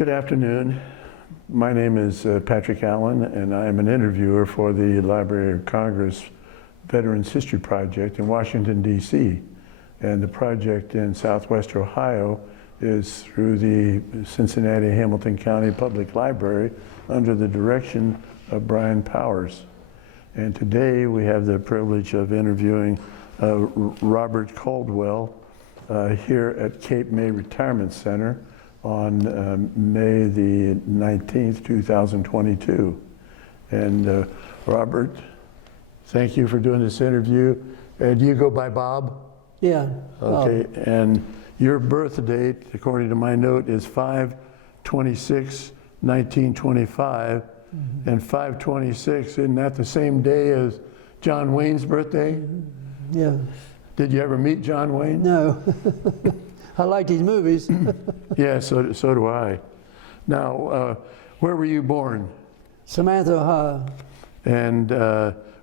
Good afternoon. My name is Patrick Allen, and I am an interviewer for the Library of Congress Veterans History Project in Washington, D.C. And the project in Southwest Ohio is through the Cincinnati-Hamilton County Public Library under the direction of Brian Powers. And today we have the privilege of interviewing Robert Caldwell here at Cape May Retirement Center on May the 19th, 2022. And Robert, thank you for doing this interview. Do you go by Bob? Yeah. Okay, and your birth date, according to my note, is 5/26/1925, and 5/26, isn't that the same day as John Wayne's birthday? Yeah. Did you ever meet John Wayne? No. I liked his movies. Yeah, so do I. Now, where were you born? Samantha, Ohio. And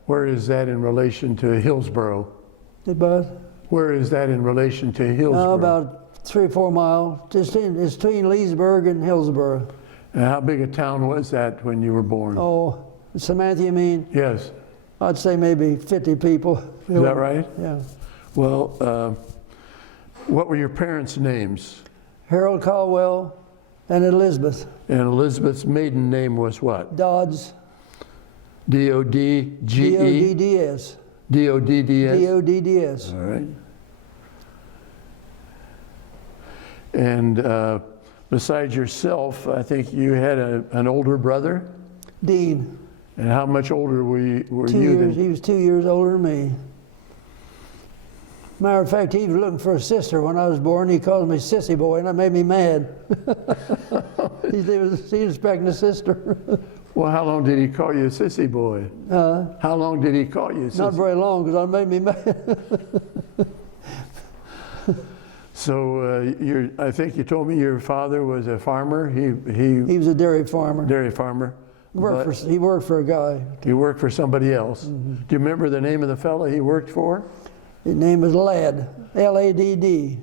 where is that in relation to Hillsboro? But Where is that in relation to Hillsboro? about 3 or 4 miles. It's between Leesburg and Hillsboro. And how big a town was that when you were born? Oh, Samantha, you mean? Yes. I'd say maybe 50 people. Is that right? Yeah. Well, what were your parents' names? Harold Caldwell and Elizabeth. And Elizabeth's maiden name was what? Dodds. D-O-D-G-E? D-O-D-D-S. D-O-D-D-S? D-O-D-D-S. All right. And besides yourself, I think you had an older brother? Dean. And how much older were you 2 years. than? He was 2 years older than me. Matter of fact, he was looking for a sister when I was born. He called me sissy boy, and that made me mad. he was expecting a sister. Well, how long did he call you a sissy boy? How long did he call you a sissy? Not very long, because that made me mad. So I think you told me your father was a farmer. He was a dairy farmer. Dairy farmer. He worked for a guy. He worked for somebody else. Mm-hmm. Do you remember the name of the fellow he worked for? His name was Ladd, L-A-D-D.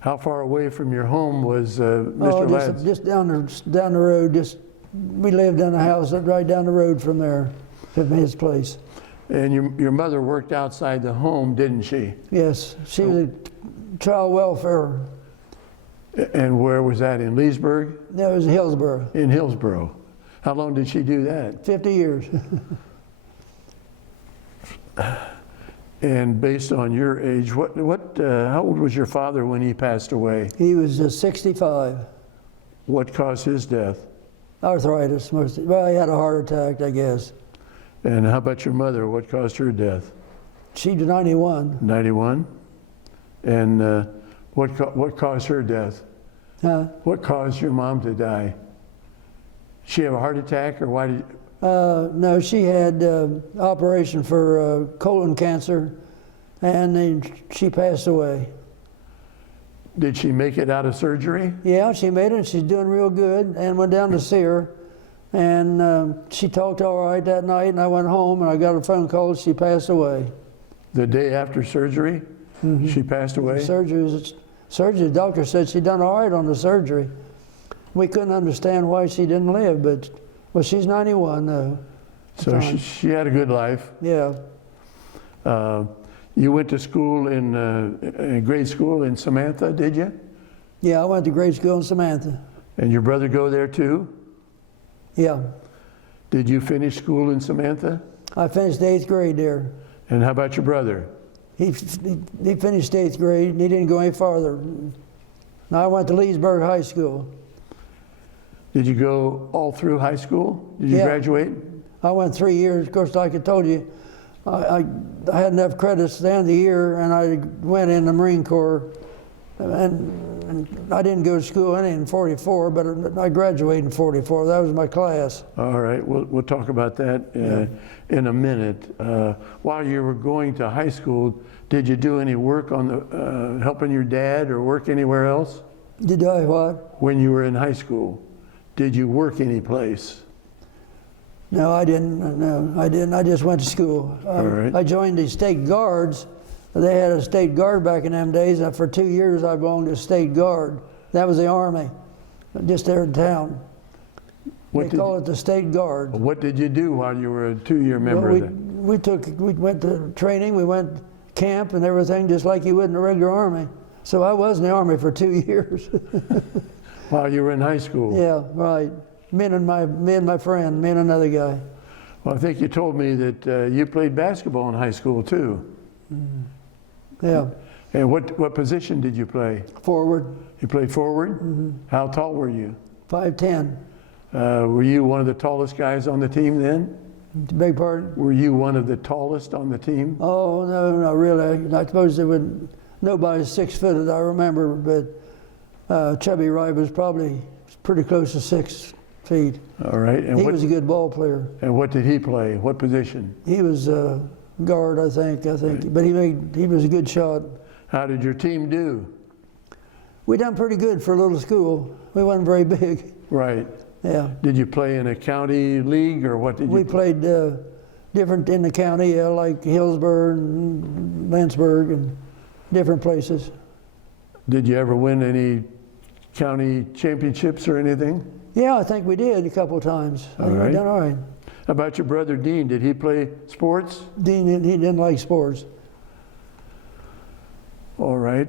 How far away from your home was Mr. Ladd? Just down the road. We lived in a house right down the road from there, from his place. And your mother worked outside the home, didn't she? Yes, she was a child welfare. And where was that, in Leesburg? No, it was Hillsboro. In Hillsboro. How long did she do that? 50 years. And based on your age, how old was your father when he passed away? He was 65. What caused his death? Arthritis, mostly. Well, he had a heart attack, I guess. And how about your mother? What caused her death? She was 91. 91? And what caused her death? Huh? What caused your mom to die? She have a heart attack, or why did? No, she had operation for colon cancer, and then she passed away. Did she make it out of surgery? Yeah, she made it, and she's doing real good, and went down to see her, and she talked all right that night, and I went home, and I got a phone call, she passed away. The day after surgery? Mm-hmm. She passed away? Surgery, the doctor said she'd done all right on the surgery. We couldn't understand why she didn't live, but, well, she's 91 though. So she had a good life. Yeah. You went to school in grade school in Samantha, did you? Yeah, I went to grade school in Samantha. And your brother go there too? Yeah. Did you finish school in Samantha? I finished 8th grade there. And how about your brother? He finished 8th grade, and he didn't go any farther. Now I went to Leesburg High School. Did you go all through high school? Did you graduate? I went 3 years. Of course, like I told you, I had enough credits at the end of the year, and I went in the Marine Corps. And I didn't go to school in 44, but I graduated in 44. That was my class. All right, we'll talk about that in a minute. While you were going to high school, did you do any work on the helping your dad or work anywhere else? Did I what? When you were in high school, did you work any place? No, I didn't. No, I didn't. I just went to school. All right. I joined the State Guards. They had a State Guard back in them days, and for 2 years I belonged to State Guard. That was the Army. just there in town. What They call it the State Guard. What did you do while you were a 2-year member Well, of that? we went to training, we went camp and everything, just like you would in the regular Army. So I was in the Army for 2 years. While you were in high school? Yeah, right. Me and my friend, me and another guy. Well, I think you told me that you played basketball in high school too. Yeah, And what position did you play? forward, You played forward? How tall were you? 5'10". Were you one of the tallest guys on the team then? Beg pardon? Were you one of the tallest on the team? Oh, no, not really. I suppose they would, nobody's 6 foot that I remember, but Chubby Wright was probably pretty close to 6 feet. All right. And He was a good ball player. And what did he play? What position? He was guard, I think, Right. but he was a good shot. How did your team do? We done pretty good for a little school. We wasn't very big. Right. Yeah. Did you play in a county league or what did you We played different in the county, like Hillsborough and Lynchburg and different places. Did you ever win any county championships or anything? Yeah, I think we did a couple of times. I think All right. we done all right. How about your brother Dean? Did he play sports? Dean, he didn't like sports. All right.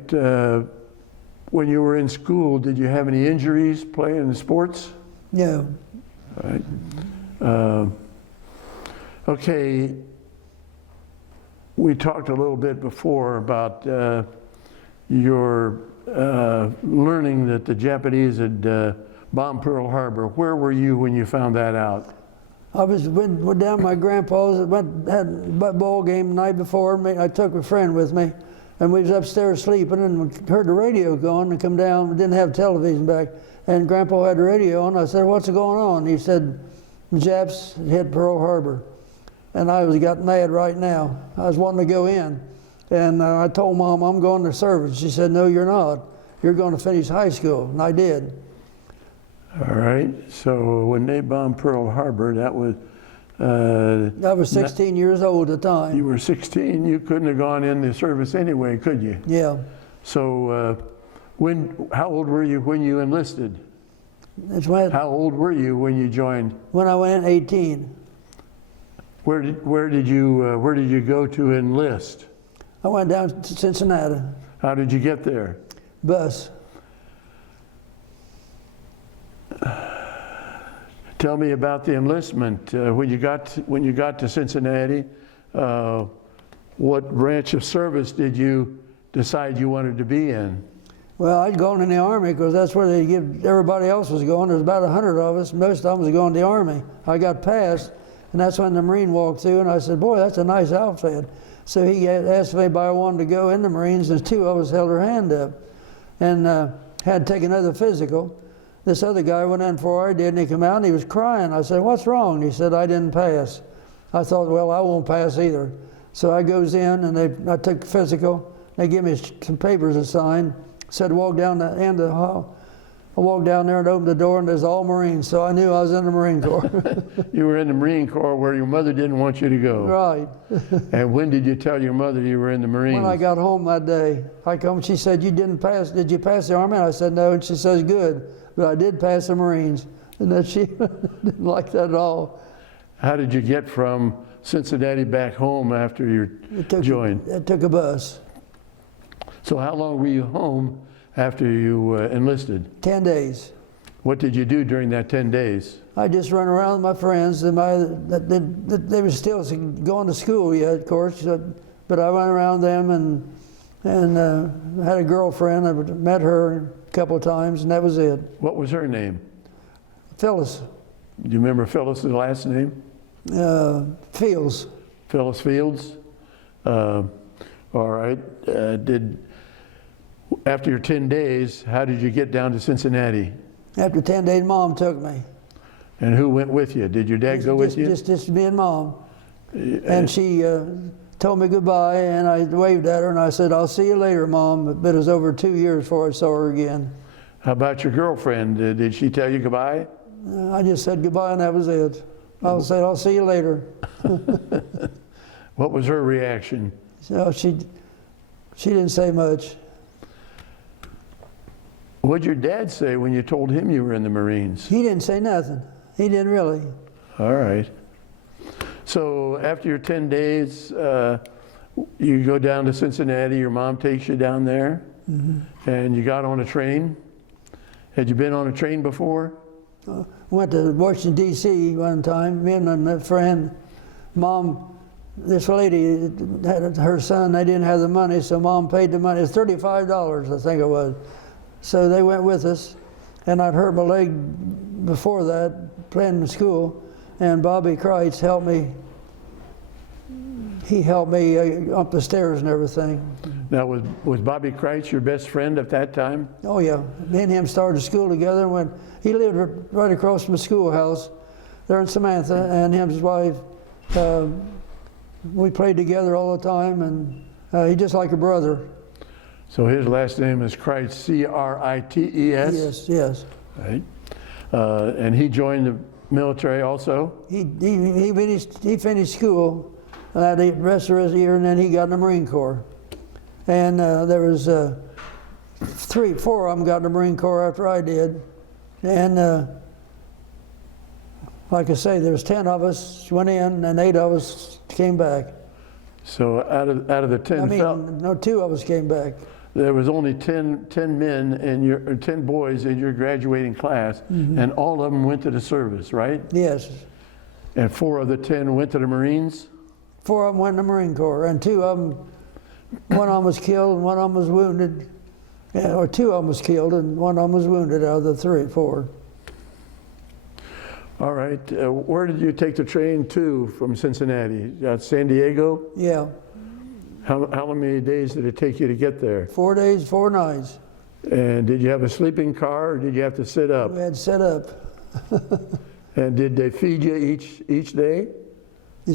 When you were in school, did you have any injuries playing in sports? Yeah. All right. Okay. We talked a little bit before about your learning that the Japanese had bombed Pearl Harbor. Where were you when you found that out? I went down to my grandpa's, had a ball game the night before. I took a friend with me, and we was upstairs sleeping and heard the radio going and come down. We didn't have television back, and Grandpa had the radio on. I said, "What's going on?" He said, "The Japs hit Pearl Harbor." And I got mad right now. I was wanting to go in. And I told Mom, "I'm going to service." She said, "No, you're not. You're going to finish high school." And I did. All right. So when they bombed Pearl Harbor, that was... I was 16 years old at the time. You were 16. You couldn't have gone in the service anyway, could you? Yeah. So how old were you when you enlisted? That's when, How old were you when you joined? when I went in 18. Where did you go to enlist? I went down to Cincinnati. How did you get there? Bus. Tell me about the enlistment. When you got to Cincinnati, what branch of service did you decide you wanted to be in? Well, I'd gone in the Army because that's where everybody else was going. There was about 100 of us. Most of them was going to the Army. I got passed, and that's when the Marine walked through, and I said, "Boy, that's a nice outfit." So he asked if anybody wanted to go in the Marines, and 2 of us held our hand up and had to take another physical. This other guy went in before I did, and he came out, and he was crying. I said, "What's wrong?" And he said, "I didn't pass." I thought, well, I won't pass either. So I goes in, and I took the physical. They gave me some papers to sign. Said, "Walk down the end of the hall." I walked down there and opened the door, and there's all Marines. So I knew I was in the Marine Corps. You were in the Marine Corps where your mother didn't want you to go. Right. And when did you tell your mother you were in the Marines? When I got home that day, she said, "You didn't pass. Did you pass the Army?" And I said, "No." And she says, "Good, but I did pass the Marines." And that she didn't like that at all. How did you get from Cincinnati back home after you joined? It took a bus. So how long were you home after you enlisted? 10 days. What did you do during that 10 days? I just run around with my friends. And they were still going to school yet, of course. But I went around them and had a girlfriend. I met her a couple of times, and that was it. What was her name? Phyllis. Do you remember Phyllis's last name? Fields. Phyllis Fields? All right. After your 10 days, how did you get down to Cincinnati? After 10 days, Mom took me. And who went with you? Did your dad go with you? Just me and Mom. And she told me goodbye, and I waved at her, and I said, "I'll see you later, Mom." But it was over 2 years before I saw her again. How about your girlfriend? Did she tell you goodbye? I just said goodbye, and that was it. I said, "I'll see you later." What was her reaction? So she didn't say much. what'd your dad say when you told him you were in the Marines? He didn't say nothing. He didn't really. All right. So after your 10 days, you go down to Cincinnati, your mom takes you down there, and you got on a train. Had you been on a train before? Went to Washington, D.C. one time, me and a friend. Mom, this lady had her son, they didn't have the money, so Mom paid the money. It was $35, I think it was. So they went with us, and I'd hurt my leg before that, playing in school, and Bobby Kreitz helped me. He helped me up the stairs and everything. Now, was Bobby Kreitz your best friend at that time? Oh yeah, me and him started school together. When he lived right across from the schoolhouse there in Samantha, and him and his wife, we played together all the time, and he just like a brother. So his last name is Kreitz, C-R-I-T-E-S? Yes, yes. Right. And he joined the military also? He finished school the rest of the year, and then he got in the Marine Corps. And there was 4 of them got in the Marine Corps after I did. And like I say, there's 10 of us went in, and 8 of us came back. So out of the 10, no, 2 of us came back. There was only 10 men in your, or 10 boys in your graduating class, and all of them went to the service, right? Yes. And 4 of the 10 went to the Marines? 4 of them went in the Marine Corps, and 2 of them, one of them was killed and one of them was wounded. Yeah, or 2 of them was killed and one of them was wounded out of the 4. All right. Where did you take the train to from Cincinnati? San Diego? Yeah. How many days did it take you to get there? 4 days, 4 nights. And did you have a sleeping car, or did you have to sit up? We had set up. And did they feed you each day?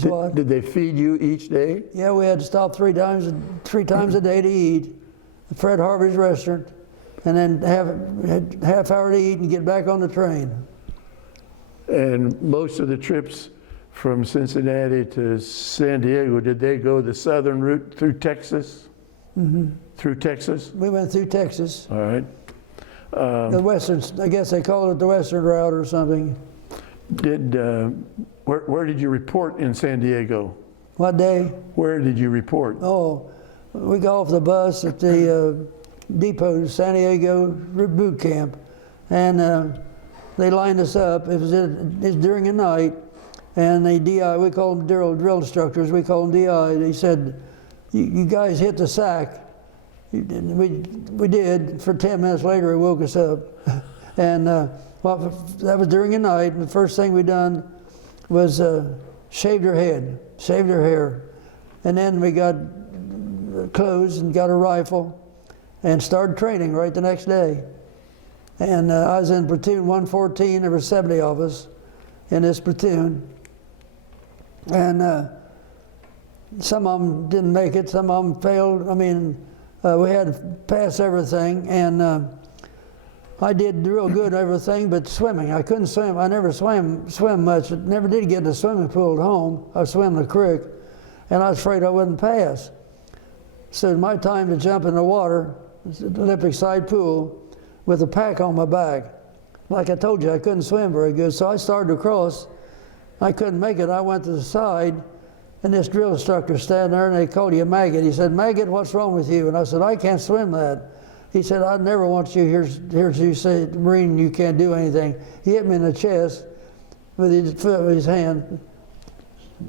What? Did they feed you each day? Yeah, we had to stop 3 times a day to eat at Fred Harvey's restaurant, and then had half hour to eat and get back on the train. And most of the trips from Cincinnati to San Diego, did they go the southern route through Texas? Through Texas? We went through Texas. All right. The western, I guess they call it the western route or something. Where did you report in San Diego? What day? Where did you report? Oh, we got off the bus at the depot, San Diego boot camp, and they lined us up. It was during the night, and the DI, we call them drill instructors, we call them DI. They said, you guys hit the sack. We did. For 10 minutes later, it woke us up. And well, that was during the night, and the first thing we done was shaved her head, shaved her hair. And then we got clothes and got a rifle and started training right the next day. And I was in platoon 114, there were 70 of us in this platoon. And some of them didn't make it, some of them failed. I mean, we had to pass everything, and I did real good at everything but swimming. I couldn't swim. I never swim much. I never did get in the swimming pool at home. I swam the creek, and I was afraid I wouldn't pass. So it was my time to jump in the water, the Olympic side pool, with a pack on my back. Like I told you, I couldn't swim very good, so I started to cross. I couldn't make it. I went to the side, and this drill instructor standing there, and they called you a maggot. He said, "Maggot, what's wrong with you?" And I said, "I can't swim that." He said, "I never want you, here's you say, Marine, you can't do anything." He hit me in the chest with his foot, with his hand,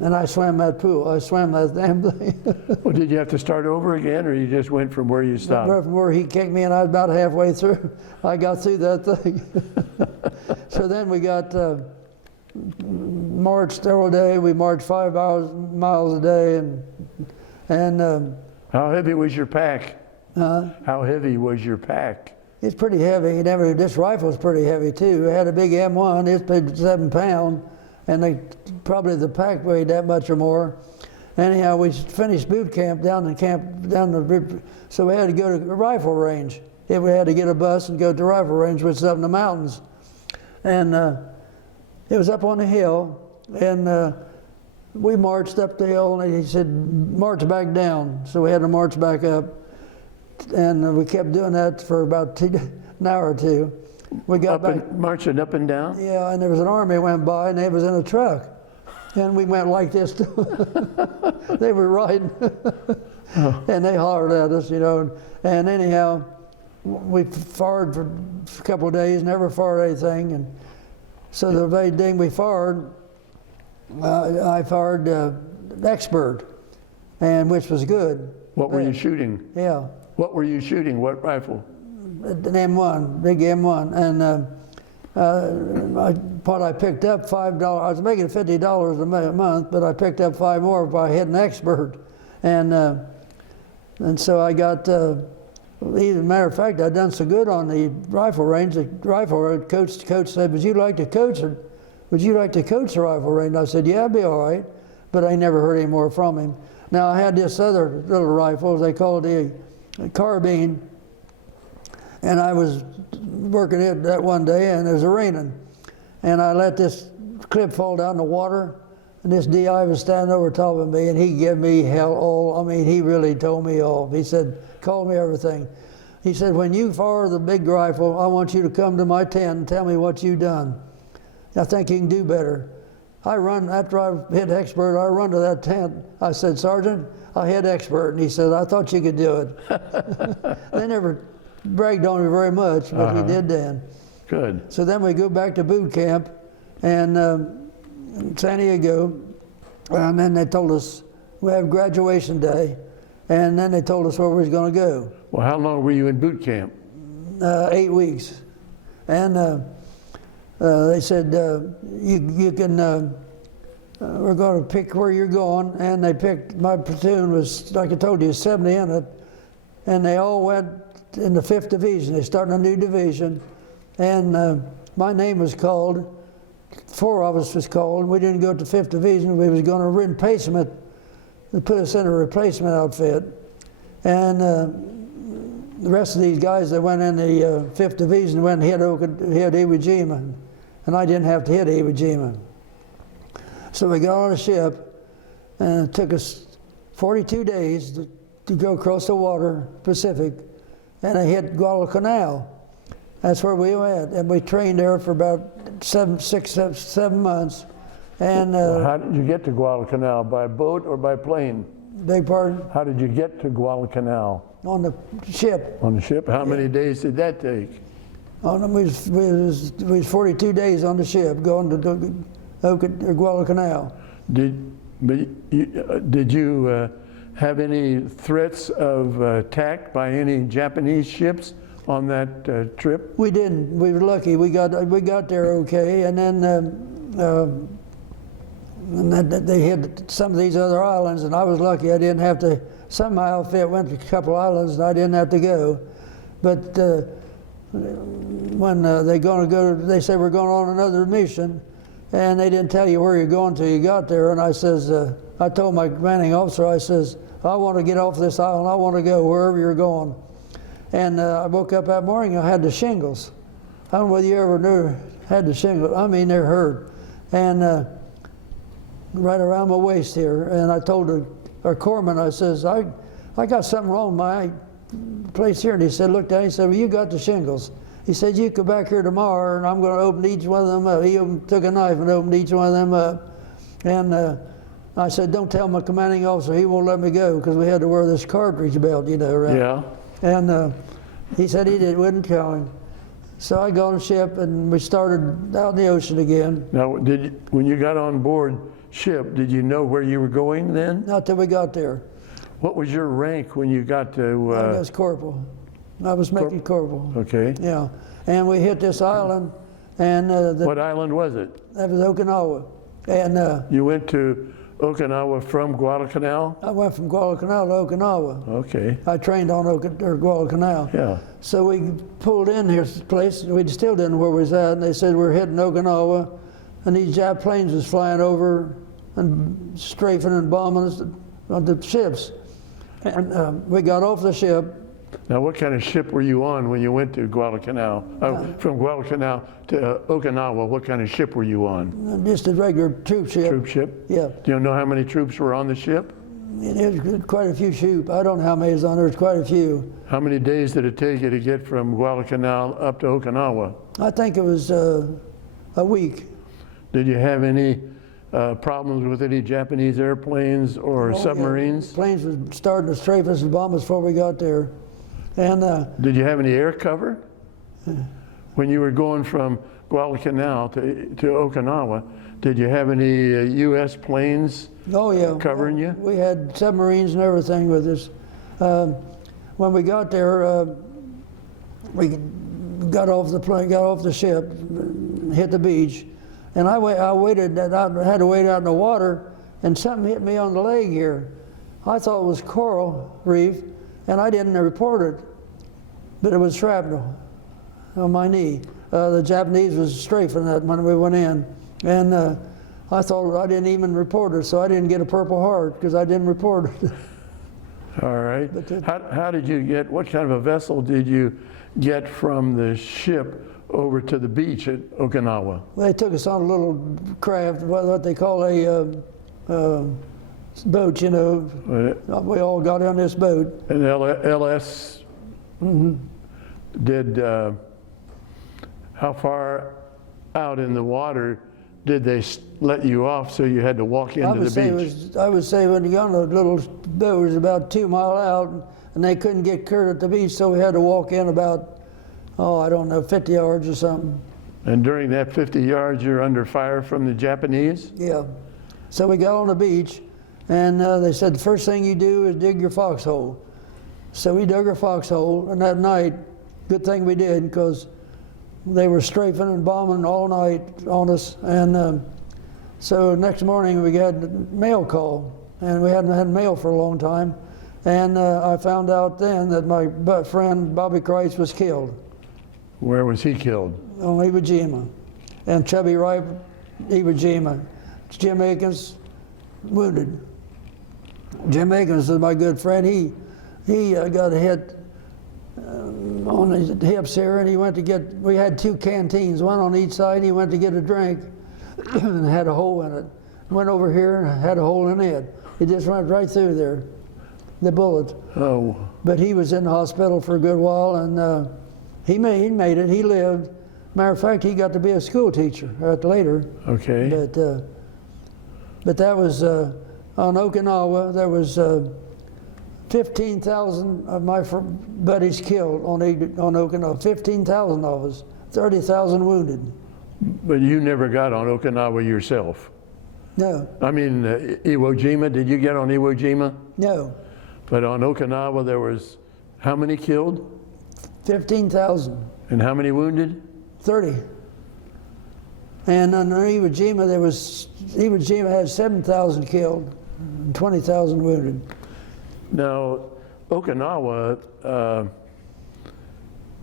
and I swam that pool. I swam that damn thing. Well, did you have to start over again, or you just went from where you stopped? From where he kicked me, and I was about halfway through. I got through that thing. So then we got marched every day. We marched 5 miles a day, and how heavy was your pack? How heavy was your pack? It's pretty heavy. This rifle's pretty heavy too. It had a big M1. It's big 7 pound, and probably the pack weighed that much or more. Anyhow, we finished boot camp down the so we had to go to a rifle range. We had to get a bus and go to the rifle range, which is up in the mountains, and it was up on the hill, and we marched up the hill, and he said, "March back down." So we had to march back up. we kept doing that for about an hour or two. We got back, marching up and down? yeah, and there was an army went by, and they was in a truck. And we went like this. They were riding, and they hollered at us, you know. And anyhow, we fired for a couple of days, never fired anything. And so the very day we fired, I fired expert, and which was good. What were you shooting? Yeah. What were you shooting? What rifle? An M1, big M1, and what I picked up $5. I was making $50 a month, but I picked up 5 more by hitting expert, and so I got. Even matter of fact, I'd done so good on the rifle range. The rifle coach said, "Would you like to coach or would you like to coach the rifle range?" I said, "Yeah, I'd be all right," but I never heard any more from him. Now I had this other little rifle, they called it a carbine, and I was working it that one day, and it was raining, and I let this clip fall down in the water, and this DI was standing over top of me, and he gave me hell. I mean, he really told me off. He said, called me everything. He said, "When you fire the big rifle, I want you to come to my tent and tell me what you've done. I think you can do better." I run, after I hit expert, I run to that tent. I said, "Sergeant, I hit expert." And he said, "I thought you could do it." They never bragged on me very much, but he did then. Good. So then we go back to boot camp and in San Diego, and then they told us we have graduation day, and then they told us where we was going to go. Well, how long were you in boot camp? 8 weeks, and they said you can. We're going to pick where you're going, and they picked. My platoon was, like I told you, 70 in it, and they all went in the 5th Division. They started a new division, and my name was called. 4 of us was called, and we didn't go to 5th Division. We was going to replacement. They put us in a replacement outfit, and the rest of these guys that went in the 5th Division went and hit Iwo Jima, and I didn't have to hit Iwo Jima. So we got on a ship, and it took us 42 days to go across the water, Pacific, and I hit Guadalcanal. That's where we went, and we trained there for about 7 months. And Well, how did you get to Guadalcanal? By boat or by plane? beg pardon? How did you get to Guadalcanal? On the ship. On the ship? How many days did that take? We was 42 days on the ship going to Guadalcanal. Did you have any threats of attack by any Japanese ships on that trip? We didn't. We were lucky. We got there okay, and then they hit some of these other islands, and I was lucky. I didn't have to. Some outfit went to a couple islands, and I didn't have to go. But when they said we're going on another mission, and they didn't tell you where you're going till you got there. And I says, I told my commanding officer, I says, "I want to get off this island. I want to go wherever you're going." And I woke up that morning, I had the shingles. I don't know whether you ever knew had the shingles. I mean, they're hurt. And right around my waist here. And I told our corpsman, I says, I got something wrong with my place here. And he said, looked at me, he said, "Well, you got the shingles." He said, "You come back here tomorrow, and I'm going to open each one of them up." He took a knife and opened each one of them up. And I said, "Don't tell my commanding officer, he won't let me go," because we had to wear this cartridge belt, you know, right? Yeah. And he said wouldn't tell him. So I got on the ship, and we started out in the ocean again. Now, when you got on board ship, did you know where you were going then? Not till we got there. What was your rank when you got to? I was corporal. I was making corporal. Okay. Yeah, and we hit this island, and What island was it? that was Okinawa. And You went to Okinawa from Guadalcanal? I went from Guadalcanal to Okinawa. Okay. I trained on Guadalcanal. Yeah. So we pulled in here place. We still didn't know where we was at, and they said we're hitting Okinawa, and these Jap planes was flying over and strafing and bombing us on the ships. And we got off the ship. Now, what kind of ship were you on when you went to Guadalcanal? From Guadalcanal to Okinawa, what kind of ship were you on? Just a regular troop ship. Troop ship? Yeah. Do you know how many troops were on the ship? It was quite a few sheep. I don't know how many is on there. It's quite a few. How many days did it take you to get from Guadalcanal up to Okinawa? I think it was a week. Did you have any problems with any Japanese airplanes or submarines? Yeah. Planes were starting to strafe us and bomb us before we got there. And did you have any air cover? When you were going from Guadalcanal to Okinawa, did you have any U.S. planes covering you? We had submarines and everything with us. When we got there, we got off the plane, got off the ship, hit the beach, and I waited. I had to wait out in the water, and something hit me on the leg here. I thought it was coral reef, and I didn't report it, but it was shrapnel on my knee. The Japanese was strafing that when we went in, and I thought I didn't even report it, so I didn't get a Purple Heart because I didn't report it. All right. How did you get, what kind of a vessel did you get from the ship over to the beach at Okinawa? They took us on a little craft, what they call a boat, you know. We all got on this boat. And LS did, how far out in the water did they let you off so you had to walk into the beach? I would say when you got on a little boat, it was about 2 miles out, and they couldn't get clear at the beach, so we had to walk in about, I don't know, 50 yards or something. And during that 50 yards, you're under fire from the Japanese? Yeah. So we got on the beach, and they said, the first thing you do is dig your foxhole. So we dug our foxhole, and that night, good thing we did, because they were strafing and bombing all night on us. And so next morning we got a mail call, and we hadn't had mail for a long time. And I found out then that my friend Bobby Christ was killed. Where was he killed? On Iwo Jima. And Chubby Wright, Iwo Jima. Jim Akins, wounded. Jim Akins is my good friend. He got a hit on his hips here, and he went to get, we had 2 canteens, one on each side. He went to get a drink and had a hole in it. Went over here and had a hole in it. It just went right through there, the bullet. Oh. But he was in the hospital for a good while, and he made it. He lived. Matter of fact, he got to be a school teacher later. Okay. But that was on Okinawa. There was 15,000 of my buddies killed on Okinawa. 15,000 of us. 30,000 wounded. But you never got on Okinawa yourself? No. I mean, Iwo Jima, did you get on Iwo Jima? No. But on Okinawa there was how many killed? 15,000. And how many wounded? 30. And on Iwo Jima, Iwo Jima had 7,000 killed and 20,000 wounded. Now, Okinawa,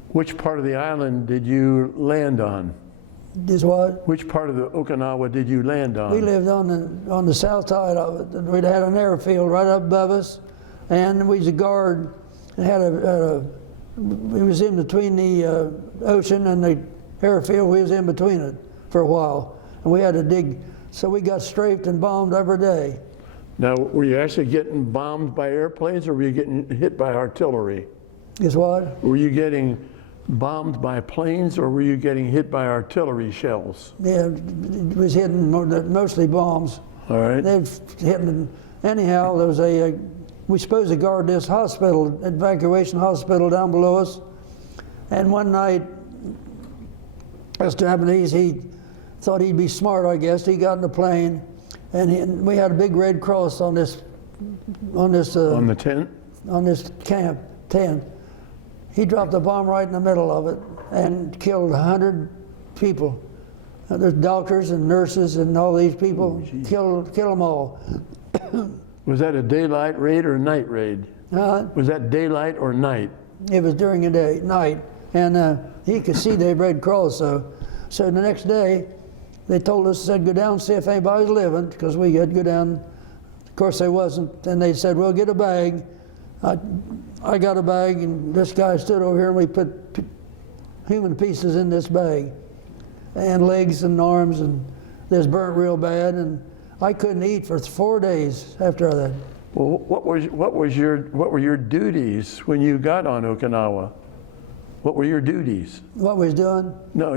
which part of the island did you land on? Is what? Which part of the Okinawa did you land on? We lived on the south side of it. We'd had an airfield right up above us, and we was a guard. And we was in between the ocean and the airfield. We was in between it for a while, and we had to dig. So we got strafed and bombed every day. Now, were you actually getting bombed by airplanes, or were you getting hit by artillery? Is what? Were you getting bombed by planes, or were you getting hit by artillery shells? Yeah, it was hitting mostly bombs. All right. They were hitting. Anyhow, there was we supposed to guard this hospital, evacuation hospital down below us. And one night, this Japanese, he thought he'd be smart, I guess. He got in the plane, and we had a big red cross on this on the tent? On this tent. He dropped a bomb right in the middle of it and killed 100 people. There's doctors and nurses and all these people. Killed them all. Was that a daylight raid or a night raid? Was that daylight or night? It was during the day, night. And he could see the Red Cross. So the next day, they told us, said, go down and see if anybody's living, because we had to go down. Of course, they wasn't. And they said, well, get a bag. I got a bag, and this guy stood over here, and we put human pieces in this bag, and legs and arms, and this burnt real bad, and I couldn't eat for 4 days after that. Well, what were your duties when you got on Okinawa? What were your duties? What we was doing? No,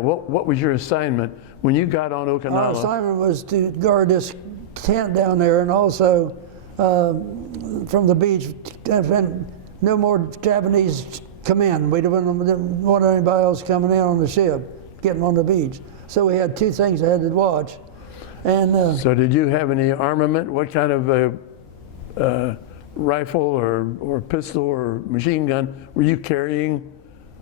what was your assignment when you got on Okinawa? Our assignment was to guard this tent down there, and also from the beach, and no more Japanese come in. We didn't want anybody else coming in on the ship, getting on the beach. So we had two things I had to watch. And so did you have any armament? What kind of rifle or pistol or machine gun were you carrying?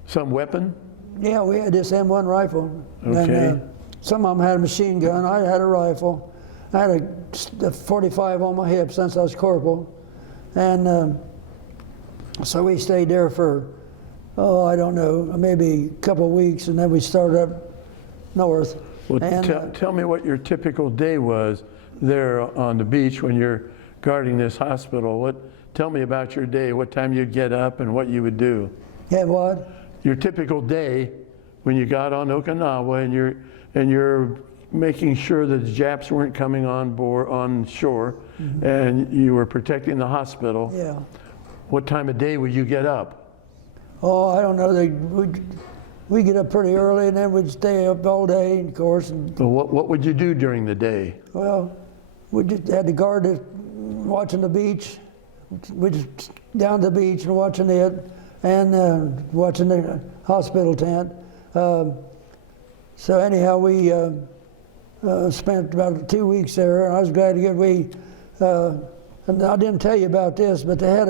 Some weapon? Yeah, we had this M1 rifle. Okay. And, some of them had a machine gun. I had a rifle. I had a 45 on my hip since I was corporal. And so we stayed there for, I don't know, maybe a couple of weeks, and then we started up north. Well, and, tell me what your typical day was there on the beach when you're guarding this hospital. Tell me about your day, what time you'd get up and what you would do. Yeah, what? Your typical day when you got on Okinawa and you're making sure that the Japs weren't coming on shore, mm-hmm. and you were protecting the hospital. Yeah. What time of day would you get up? Oh, I don't know. We get up pretty early, and then we'd stay up all day, of course. And, well, what would you do during the day? Well, we just had to guard it, watching the beach. We just down the beach and watching it, and watching the hospital tent. So anyhow, we spent about 2 weeks there, and I was glad to get and I didn't tell you about this, but they had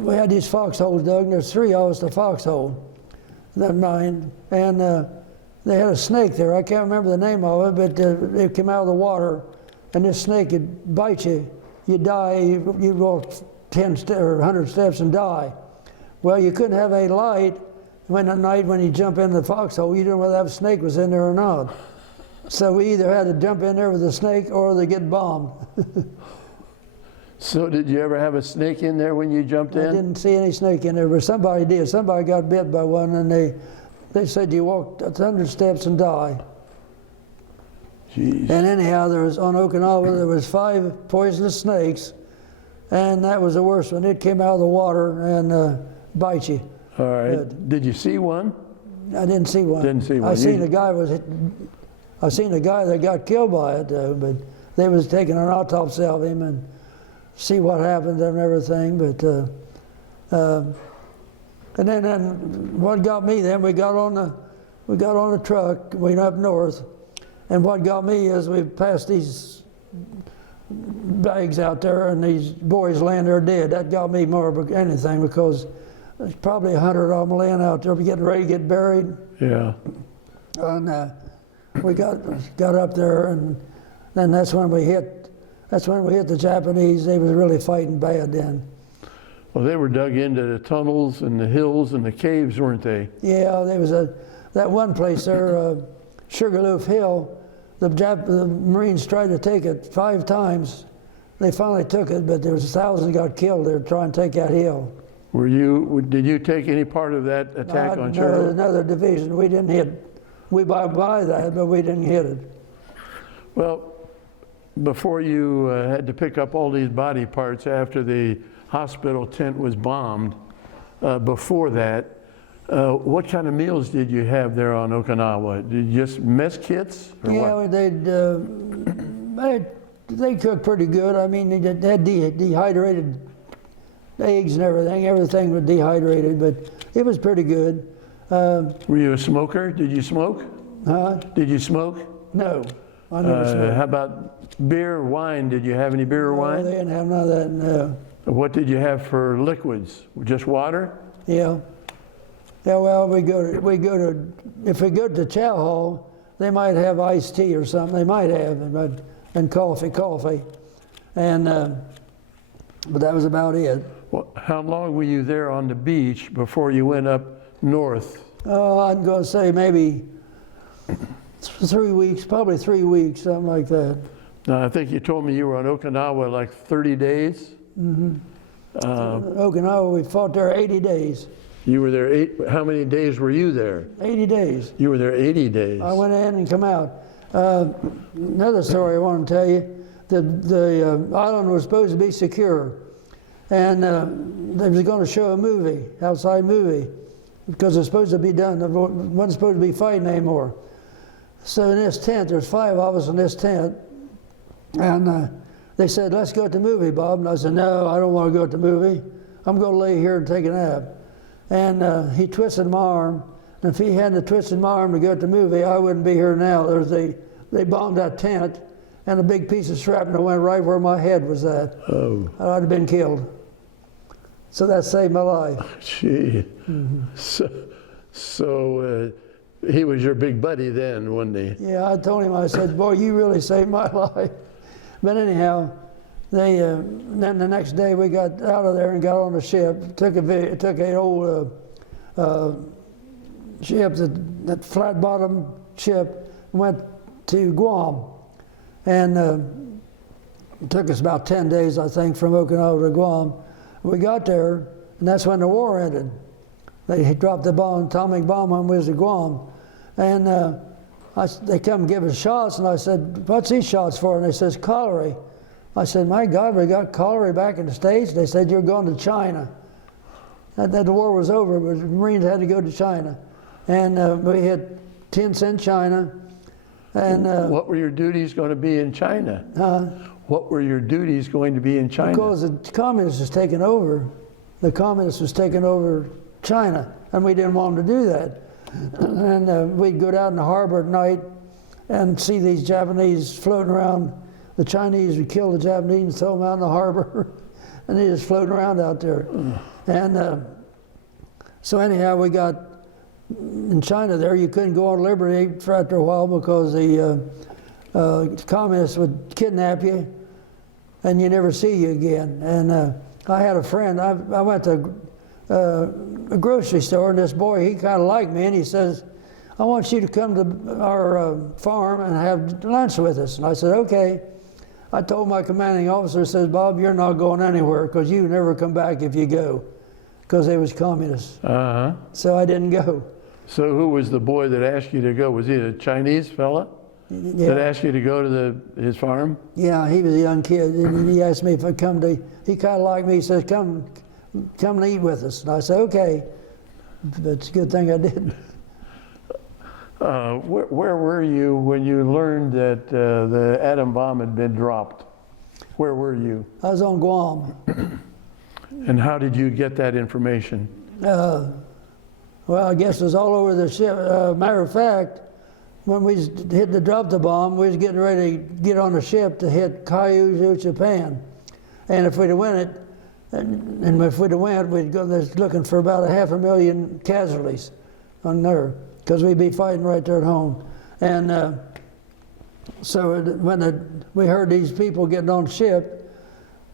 we had these foxholes dug, and there's 3 of us a foxhole, that mine, and they had a snake there. I can't remember the name of it, but it came out of the water, and this snake would bite you. You'd die. You'd walk 10 or 100 steps and die. Well, you couldn't have a light at night when you jump in the foxhole. You didn't know whether that snake was in there or not. So we either had to jump in there with the snake or they get bombed. So did you ever have a snake in there when you jumped in? I didn't see any snake in there, but somebody did. Somebody got bit by one, and they said you walk 100 steps and die. Jeez. And anyhow, on Okinawa, there was 5 poisonous snakes, and that was the worst one. It came out of the water and bite you. All right. Did you see one? I didn't see one. Didn't see one. I seen a guy that got killed by it, though, but they was taking an autopsy of him and see what happened and everything. But and then what got me then, we got on the truck, went up north, and what got me is we passed these bags out there and these boys laying there dead. That got me more than anything, because there's probably 100 of them laying out there getting ready to get buried. Yeah. And we got up there, and then that's when we hit the Japanese. They was really fighting bad then. Well, they were dug into the tunnels and the hills and the caves, weren't they? Yeah, there was that one place there, Sugarloaf Hill. The Marines tried to take it 5 times. They finally took it, but there was 1,000 got killed there trying to take that hill. Did you take any part of that attack on Sugarloaf? No, another division. We didn't hit. We by that, but we didn't hit it. Well, before you had to pick up all these body parts after the hospital tent was bombed, before that, what kind of meals did you have there on Okinawa? Did you just mess kits? Or yeah, what? they cooked pretty good. I mean, they had dehydrated eggs and everything. Everything was dehydrated, but it was pretty good. Were you a smoker? Did you smoke? Huh? Did you smoke? No, I never smoked. How about beer or wine? Did you have any beer or wine? They didn't have none of that, no. What did you have for liquids? Just water? Yeah. Yeah, well, if we go to chow hall, they might have iced tea or something. They might have, and coffee. And, but that was about it. Well, how long were you there on the beach before you went up north? I'm going to say maybe 3 weeks, probably 3 weeks, something like that. Now, I think you told me you were on Okinawa like 30 days? Mm-hmm. Okinawa, we fought there 80 days. You were there how many days were you there? 80 days. You were there 80 days. I went in and come out. Another story I want to tell you. the island was supposed to be secure, and they was going to show a movie, outside movie, because it's supposed to be done. It wasn't supposed to be fighting anymore. So in this tent, there's 5 of us in this tent, and they said, "Let's go to the movie, Bob." And I said, "No, I don't want to go to the movie. I'm going to lay here and take a nap." And he twisted my arm. And if he hadn't twisted my arm to go to the movie, I wouldn't be here now. They bombed that tent, and a big piece of shrapnel went right where my head was at. Oh. I'd have been killed. So that saved my life. Gee. Mm-hmm. So he was your big buddy then, wasn't he? Yeah, I told him, I said, "Boy, you really saved my life." But anyhow, then the next day we got out of there and got on the ship. Took an old ship, that flat bottom ship, went to Guam. And it took us about 10 days, I think, from Okinawa to Guam. We got there, and that's when the war ended. They dropped the bomb, atomic bomb on us at Guam. And they come and give us shots, and I said, "What's these shots for?" And they says, "Cholera." I said, "My God, we got cholera back in the States?" They said, "You're going to China." That the war was over, but the Marines had to go to China. And we hit Tientsin, China. And what were your duties going to be in China? What were your duties going to be in China? Because the communists was taking over. The communists was taking over China, and we didn't want them to do that. And we'd go down in the harbor at night and see these Japanese floating around. The Chinese would kill the Japanese and throw them out in the harbor, and they just floating around out there. And so anyhow, we got in China there. You couldn't go on liberty for after a while because the communists would kidnap you, and you never see you again. And I had a friend. I went to a grocery store, and this boy, he kind of liked me, and he says, "I want you to come to our farm and have lunch with us." And I said, "Okay." I told my commanding officer, says, "Bob, you're not going anywhere because you never come back if you go," because they was communists. Uh-huh. So I didn't go. So who was the boy that asked you to go? Was he a Chinese fella that asked you to go to his farm? Yeah, he was a young kid, and he asked me if I'd come to, he kind of liked me, he says, come and eat with us. And I said, "Okay." But it's a good thing I did. Where were you when you learned that the atom bomb had been dropped? Where were you? I was on Guam. And how did you get that information? Well, I guess it was all over the ship. Matter of fact, when we hit to drop the bomb, we was getting ready to get on the ship to hit Kyushu, Japan. And if we'd have went it, and if we'd have went, we'd go there looking for about 500,000 casualties on there, because we'd be fighting right there at home. And so when we heard these people getting on the ship,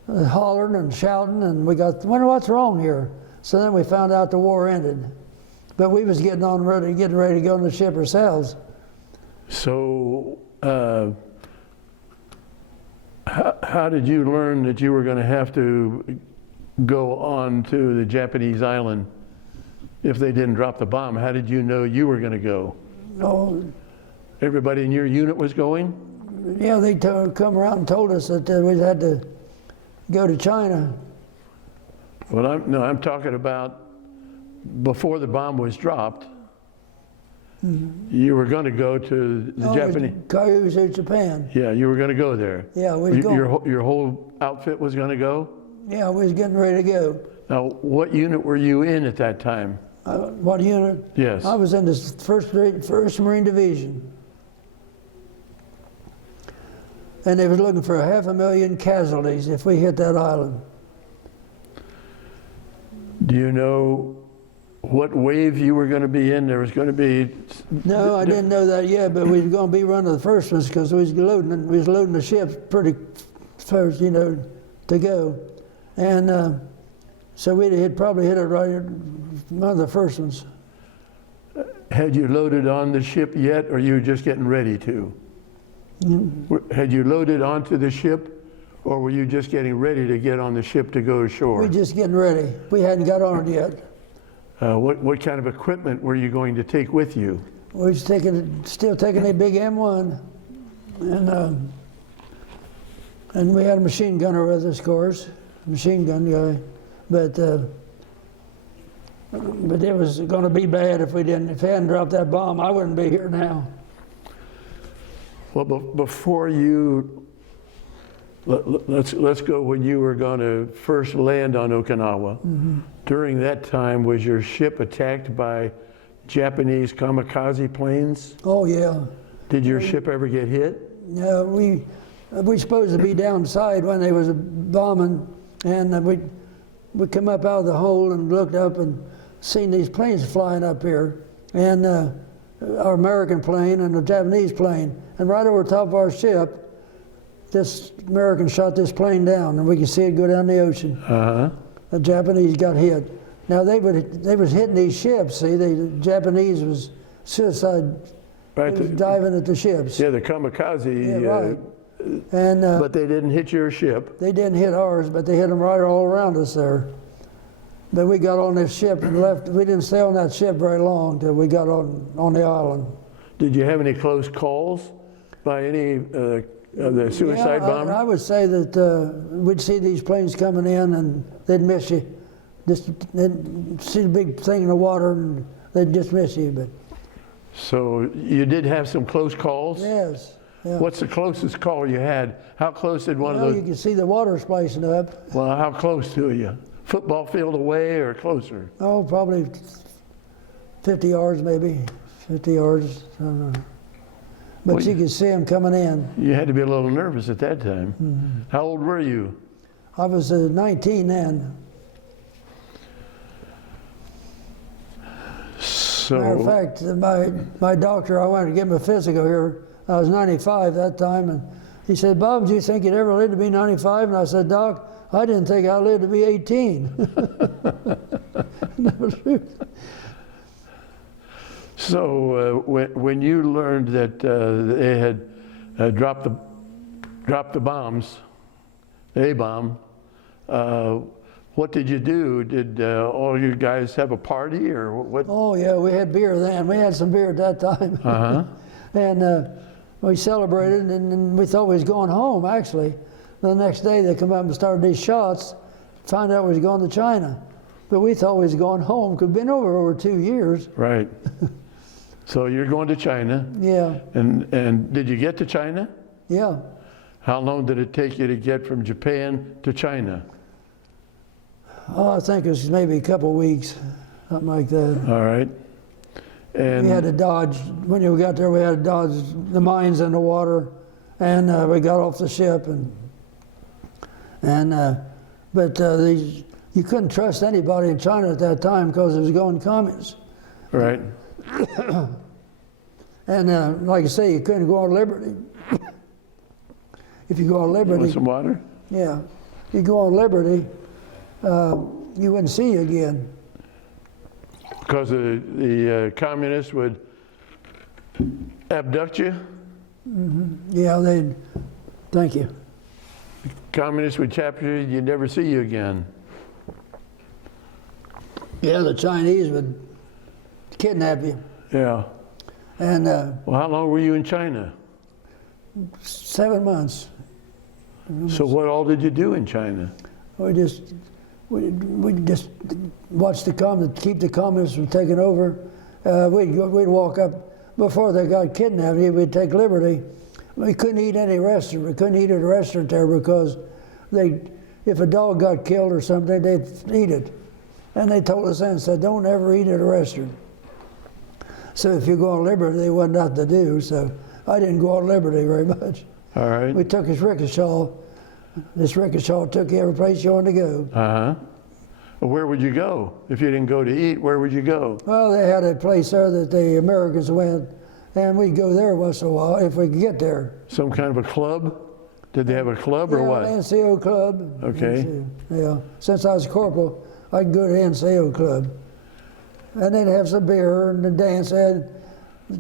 hollering and shouting, and we got, "Wonder what's wrong here?" So then we found out the war ended. But we was getting ready to go on the ship ourselves. So how did you learn that you were going to have to go on to the Japanese island if they didn't drop the bomb? How did you know you were going to go? No, Everybody in your unit was going? yeah, they come around and told us that we had to go to China. Well, I'm talking about before the bomb was dropped. You were going to go to the Japanese. Kyushu, Japan. Yeah, you were going to go there. Yeah, we was going. Your whole outfit was going to go? Yeah, we was getting ready to go. Now, what unit were you in at that time? What unit? Yes. I was in the First Marine Division. And they was looking for 500,000 casualties if we hit that island. Do you know what wave you were going to be in? There was going to be... No, I didn't know that yet, but we was going to be one of the first ones because we was loading the ship pretty first, to go. And so we'd probably hit it right, one of the first ones. Had you loaded on the ship yet, or you were just getting ready to? Had you loaded onto the ship, or were you just getting ready to get on the ship to go ashore? We were just getting ready. We hadn't got on it yet. What kind of equipment were you going to take with you? We was still taking a big M1, And we had a machine gunner with us, of course, machine gun guy. But it was going to be bad if they hadn't dropped that bomb. I wouldn't be here now. Well, before you, let's go when you were going to first land on Okinawa. Mm-hmm. During that time, was your ship attacked by Japanese kamikaze planes? Oh yeah. Did your ship ever get hit? Yeah, we supposed to be downside when they was bombing, and we come up out of the hole and looked up and seen these planes flying up here, and our American plane and the Japanese plane, and right over top of our ship, this American shot this plane down, and we could see it go down the ocean. Uh-huh. The Japanese got hit. Now they was hitting these ships. See, the Japanese was suicide. Right. They was diving at the ships. Yeah, the kamikaze. Yeah, right. And but they didn't hit your ship. they didn't hit ours, but they hit them right all around us there. But we got on this ship and left. We didn't stay on that ship very long till we got on the island. Did you have any close calls by any of the suicide bombers? I would say that we'd see these planes coming in and they'd miss you. They'd see the big thing in the water and they'd just miss you. But So you did have some close calls? yes. Yeah. What's the closest call you had? How close did one Well, of you those? can see the water splicing up. Well, how close to you? Football field away or closer? Oh, probably 50 yards maybe, 50 yards, I don't know. But Well, you could see them coming in. You had to be a little nervous at that time. Mm-hmm. How old were you? I was 19 then. So, Matter of fact, my doctor, I went to get my physical here. I was 95 that time, and he said, "Bob, do you think you'd ever live to be 95?" And I said, "Doc, I didn't think I'd live to be 18." That was true. so when you learned that they had dropped the bombs, the A-bomb, what did you do? Did all you guys have a party or what? Oh yeah, we had beer then. We had some beer at that time. Uh-huh. And we celebrated, and we thought we was going home, actually. The next day, they come up and started these shots, found out we was going to China. But we thought we was going home, because we'd been over 2 years. Right. So you're going to China. Yeah, And did you get to China? yeah. How long did it take you to get from Japan to China? Oh, I think it was maybe a couple of weeks, something like that. All right. And We had to dodge, when we got there, we had to dodge the mines in the water, and we got off the ship, but you couldn't trust anybody in China at that time because it was going communist. right. And like I say, you couldn't go on liberty. If you go on You liberty, want some water? yeah, you go on liberty, you wouldn't see you again. Because the communists would abduct you. Yeah, thank you. Communists would capture you. You'd never see you again. Yeah, the Chinese would kidnap you. Yeah. And Well, how long were you in China? 7 months. So what all did you do in China? We just watched keep the communists from taking over. We'd walk up before they got kidnapped. We'd take liberty. We couldn't eat any restaurant. We couldn't eat at a restaurant there because if a dog got killed or something, they'd eat it. And they told us then, said, "Don't ever eat at a restaurant." So if you go on liberty, there wasn't nothing to do. So I didn't go on liberty very much. All right. We took his rickshaw. This rickshaw took you every place you wanted to go. Uh-huh. Well, where would you go? If you didn't go to eat, where would you go? Well, they had a place there that the Americans went, and we'd go there once in a while if we could get there. Some kind of a club? Did they have a club or Yeah, what? NCO club. Okay. NCO, yeah. Since I was corporal, I'd go to the NCO club. And they'd have some beer and dance. They'd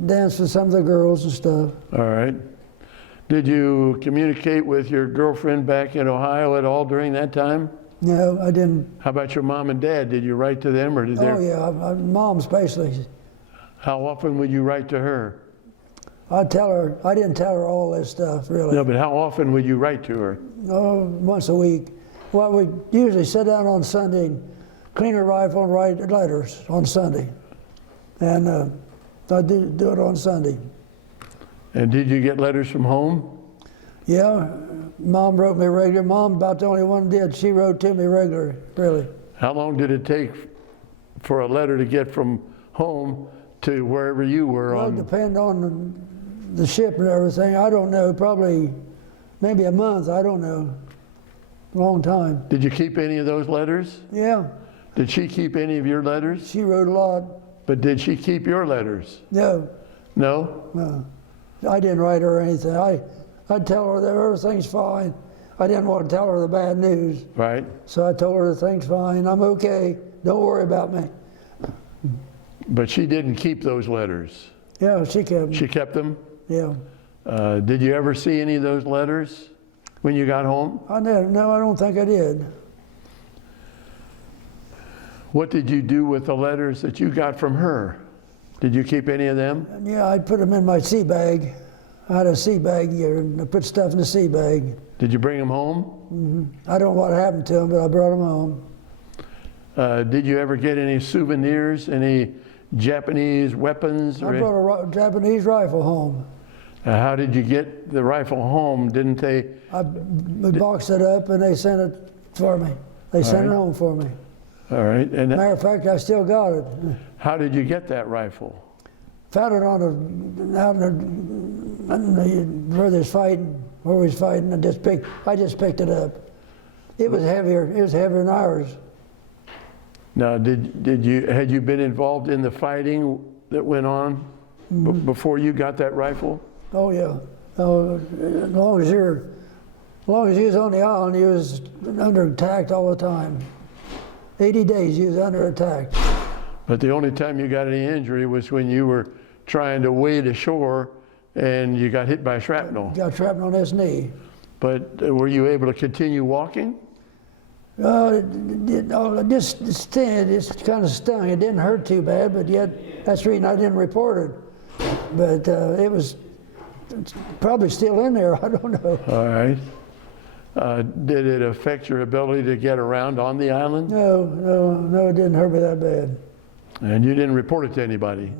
dance with some of the girls and stuff. All right. Did you communicate with your girlfriend back in Ohio at all during that time? No, I didn't. How about your mom and dad? Did you write to them or did they? Oh, yeah, Mom especially. How often would you write to her? I didn't tell her all this stuff, really. No, but how often would you write to her? Oh, once a week. Well, we usually sit down on Sunday, and clean her rifle and write letters on Sunday. And I do it on Sunday. And did you get letters from home? Yeah, Mom wrote me regular. Mom about the only one did. She wrote to me regular, really. How long did it take for a letter to get from home to wherever you were Well, it on? depends on the ship and everything. I don't know, probably maybe a month, I don't know. Long time. Did you keep any of those letters? Yeah, Did she keep any of your letters? she wrote a lot. But did she keep your letters? No, No? no. I didn't write her anything. I'd tell her that everything's fine. I didn't want to tell her the bad news. Right? So I told her the thing's fine. I'm okay. Don't worry about me. But she didn't keep those letters. Yeah, she kept them. She kept them? Yeah. Did you ever see any of those letters when you got home? No, I don't think I did. What did you do with the letters that you got from her? Did you keep any of them? Yeah, I put them in my sea bag. I had a sea bag here, and I put stuff in the sea bag. Did you bring them home? I don't know what happened to them, but I brought them home. Did you ever get any souvenirs, any Japanese weapons? I brought a Japanese rifle home. How did you get the rifle home? Didn't they? We boxed it up, and they sent it for me. They sent it home for me. All right. And Matter of fact, I still got it. how did you get that rifle? Found it out where there's fighting, where we was fighting. I just picked it up. It was heavier. It was heavier than ours. Now, had you been involved in the fighting that went on before you got that rifle? Oh yeah. Oh, as long as you was on the island, you was under attack all the time. 80 days you was under attack. But the only time you got any injury was when you were trying to wade ashore and you got hit by shrapnel. Got shrapnel on his knee. But were you able to continue walking? It just kind of stung. It didn't hurt too bad, but yet that's the reason I didn't report it. But it's probably still in there. I don't know. All right. Did it affect your ability to get around on the island? No, it didn't hurt me that bad. And you didn't report it to anybody?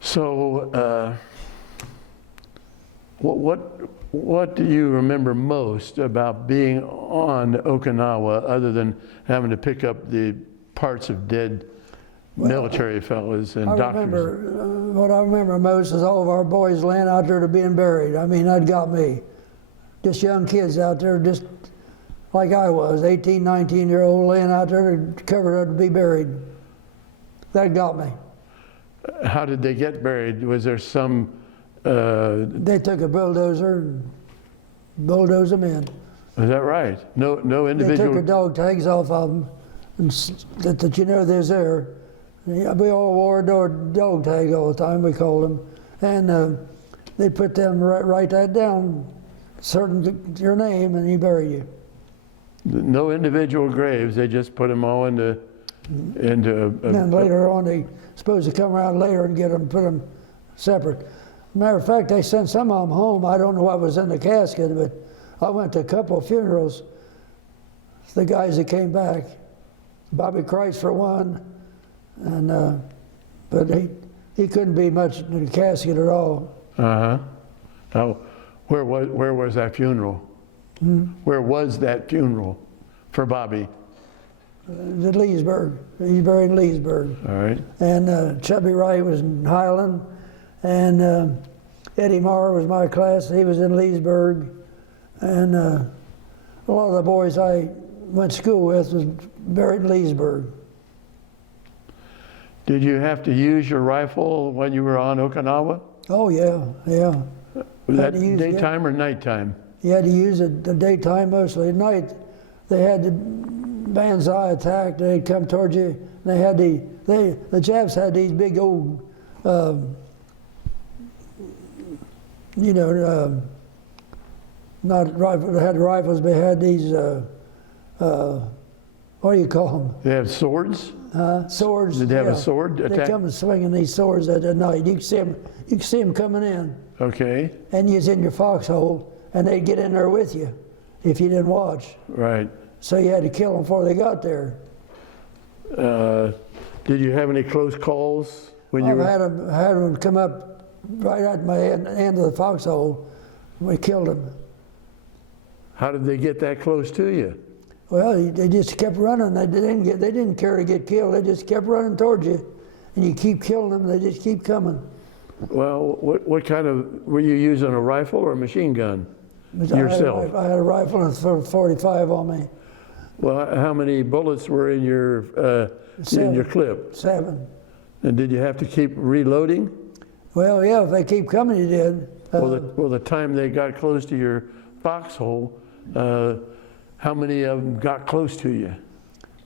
So, what do you remember most about being on Okinawa, other than having to pick up the parts of dead military fellas and doctors? What I remember most is all of our boys laying out there to being buried. I mean, that got me. Just young kids out there, just like I was, 18, 19-year-old, laying out there covered up to be buried. That got me. How did they get buried? Was there some? They took a bulldozer and bulldozed them in. Is that right? No individual. They took the dog tags off of them, and that you know they're there. Yeah, we all wore dog tags all the time, we called them, and they put them write that down, certain your name, and he bury you. No individual graves. They just put them all into. And then later on, they supposed to come around later and get them, put them separate. Matter of fact, they sent some of them home. I don't know what was in the casket, but I went to a couple of funerals. The guys that came back, Bobby Christ for one, and but he couldn't be much in the casket at all. Now, where was that funeral? Where was that funeral for Bobby? At Leesburg. He's buried in Leesburg. All right. And Chubby Wright was in Highland, and Eddie Marr was my class. He was in Leesburg, and a lot of the boys I went to school with was buried in Leesburg. Did you have to use your rifle when you were on Okinawa? Oh yeah. Was that daytime or nighttime? You had to use it the daytime mostly. At night, they had the banzai attack. They'd come towards you. And they had the Japs had these big old, not rifles. They had rifles, but they had these. What do you call them? They have swords? Swords. Did they have yeah. a sword They attack? come and swinging these swords at night. You can see them coming in, Okay, and you's in your foxhole, and they'd get in there with you if you didn't watch. right. So you had to kill them before they got there. Did you have any close calls when you I've were? had them come up right at my end of the foxhole. We killed them. How did they get that close to you? Well, they just kept running. They didn't care to get killed. They just kept running towards you, and you keep killing them. They just keep coming. Well, what kind of, were you using a rifle or a machine gun? Yourself? I had a rifle and a 45 on me. Well, how many bullets were in your clip? 7. And did you have to keep reloading? Well, yeah, if they keep coming, you did. Well, the time they got close to your foxhole, how many of them got close to you?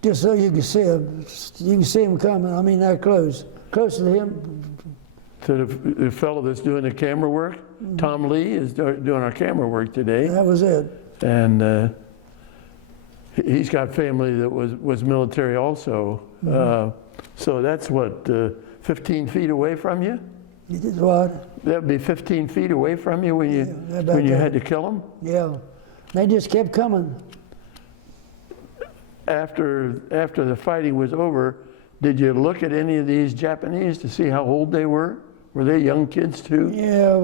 Just so you can see them. You can see them coming. I mean, that close. Close to him. To the fellow that's doing the camera work, Tom Lee is doing our camera work today. That was it. And he's got family that was military also. So that's what, 15 feet away from you? You did what? That'd be 15 feet away from you when you had to kill them? Yeah. They just kept coming. After the fighting was over, did you look at any of these Japanese to see how old they were? Were they young kids too? Yeah,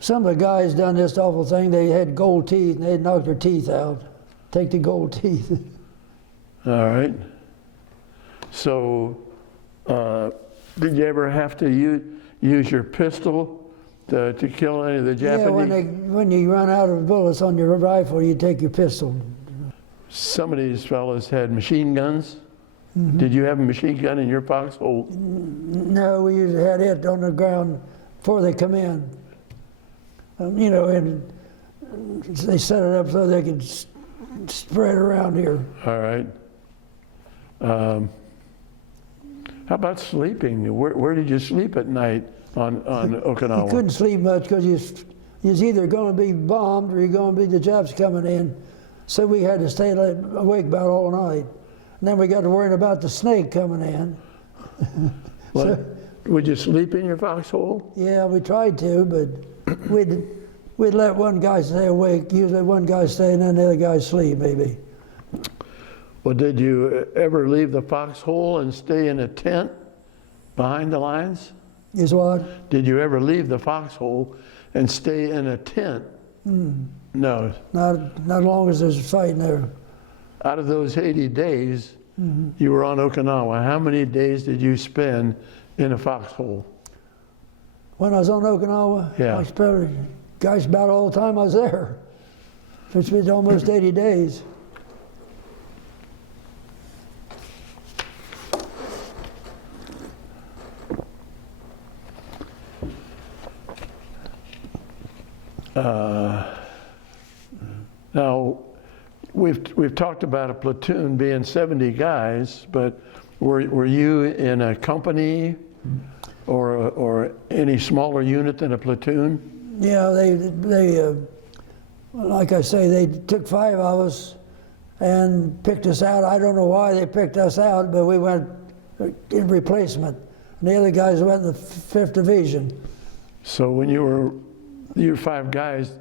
some of the guys done this awful thing. They had gold teeth, and they'd knock their teeth out. Take the gold teeth. All right. So, did you ever have to use your pistol to kill any of the Japanese? Yeah, when you run out of bullets on your rifle, you take your pistol. Some of these fellows had machine guns. Did you have a machine gun in your foxhole? No, we usually had it on the ground before they come in. You know, and they set it up so they could spread around here. All right. How about sleeping? Where did you sleep at night on Okinawa? You couldn't sleep much because you're either going to be bombed or you're going to be the Japs coming in. So we had to stay awake about all night. And then we got to worrying about the snake coming in. Would you sleep in your foxhole? Yeah, we tried to, but we'd let one guy stay awake. Usually one guy stay and then the other guy sleep, maybe. Well, did you ever leave the foxhole and stay in a tent behind the lines? Is what? Did you ever leave the foxhole and stay in a tent? No. Not as long as there's fighting there. Out of those 80 days you were on Okinawa, how many days did you spend in a foxhole? When I was on Okinawa, Yeah. I spent, gosh, about all the time I was there. It's been almost 80 days. Now, we've talked about a platoon being 70 guys, but were you in a company or any smaller unit than a platoon? Yeah, they like I say, they took 5 of us and picked us out. I don't know why they picked us out, but we went in replacement. And the other guys went in the 5th Division. So when you were 5 guys,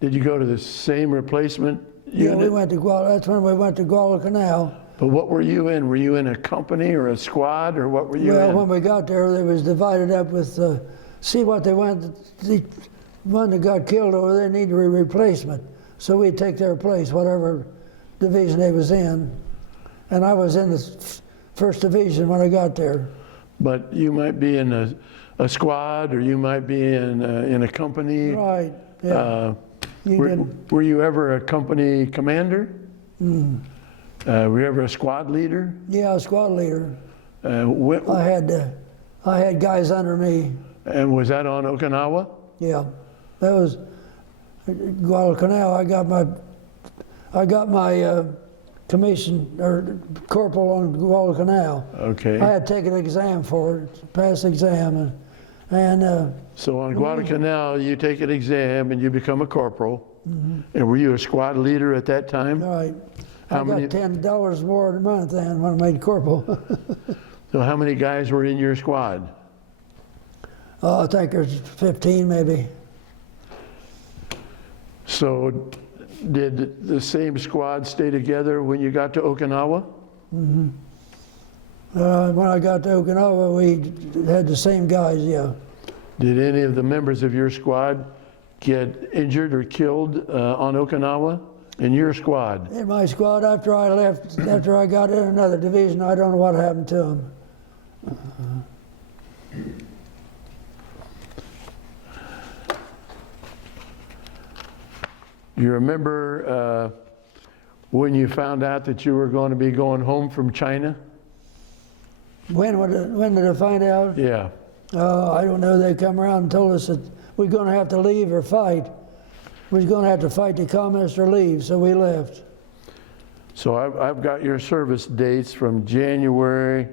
did you go to the same replacement unit? Yeah, we went to that's when we went to Guadalcanal. But what were you in? Were you in a company or a squad, or what were you Well, in? when we got there, they was divided up with, see what they went, the one that got killed over there needed a replacement. So we'd take their place, whatever division they was in. And I was in the 1st Division when I got there. But you might be in a squad, or you might be in a company. Right, yeah. Were you ever a company commander? Were you ever a squad leader? Yeah, I was squad leader. When, I had guys under me. and was that on Okinawa? Yeah, that was Guadalcanal. I got my commission or corporal on Guadalcanal. Okay. I had to take an exam for it, pass the exam, and So on Guadalcanal, you take an exam and you become a corporal. And were you a squad leader at that time? all right. How I many? got $10 more a month then when I made corporal. So how many guys were in your squad? I think there's 15 maybe. So did the same squad stay together when you got to Okinawa? When I got to Okinawa, we had the same guys, yeah. Did any of the members of your squad get injured or killed on Okinawa in your squad? In my squad, after I left, after I got in another division, I don't know what happened to them. You remember when you found out that you were going to be going home from China? When did I find out? Yeah. I don't know. They come around and told us that we're going to have to leave or fight. We was going to have to fight the communists or leave, so we left. So I've got your service dates from January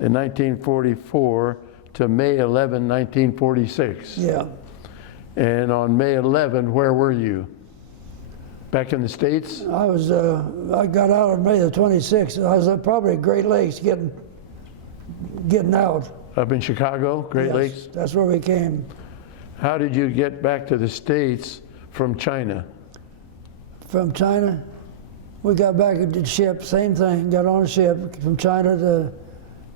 in 1944 to May 11, 1946. Yeah. And on May 11, where were you? Back in the States? I got out on May the 26th. I was probably at Great Lakes getting out. Up in Chicago, Great Yes, Lakes? that's where we came. How did you get back to the States from China? From China, we got back at the ship, same thing, got on a ship from China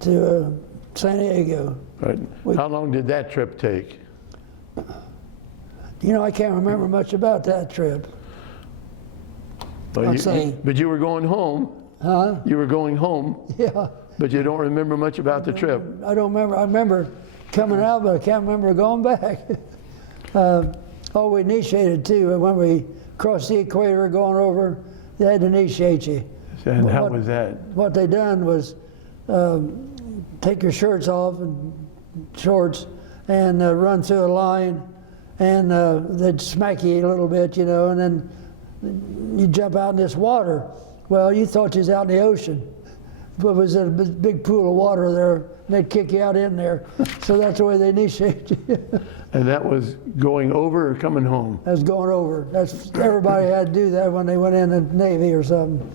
to San Diego. Right. How long did that trip take? You know, I can't remember much about that trip. Well, I'd say- but you were going home. Huh? You were going home, Yeah, but you don't remember much about the trip. I don't remember. I remember coming out, but I can't remember going back. We initiated too. When we crossed the equator going over, they had to initiate you. And how was that? What they done was take your shirts off and shorts and run through a line, and they'd smack you a little bit, you know, and then you jump out in this water. Well, you thought you was out in the ocean, but it was a big pool of water there, and they'd kick you out in there. So that's the way they initiate you. And that was going over or coming home? That's going over. That's everybody had to do that when they went in the Navy or something.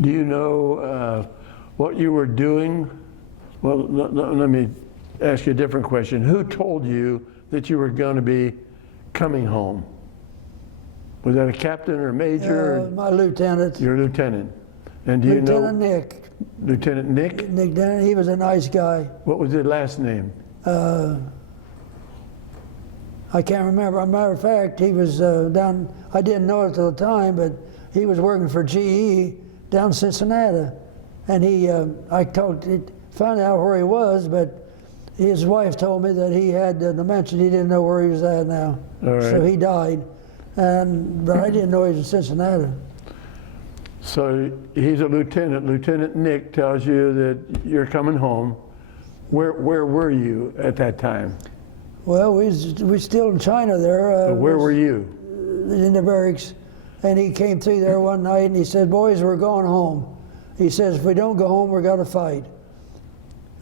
Do you know what you were doing? Well, let me ask you a different question. Who told you that you were going to be coming home? Was that a captain or a major? My lieutenant. Your lieutenant. And do you Lieutenant know? Nick. Lieutenant Nick? Nick Denton, he was a nice guy. What was his last name? I can't remember. As a matter of fact, he was down, I didn't know it at the time, but he was working for GE down in Cincinnati. And I found out where he was, but his wife told me that he had dementia. He didn't know where he was at now. All right. So he died. But I didn't know he was in Cincinnati. So he's a lieutenant. Lieutenant Nick tells you that you're coming home. Where were you at that time? Well, we still in China there. Where were you? In the barracks. And he came through there one night and he said, "Boys, we're going home." He says, "If we don't go home, we're going to fight."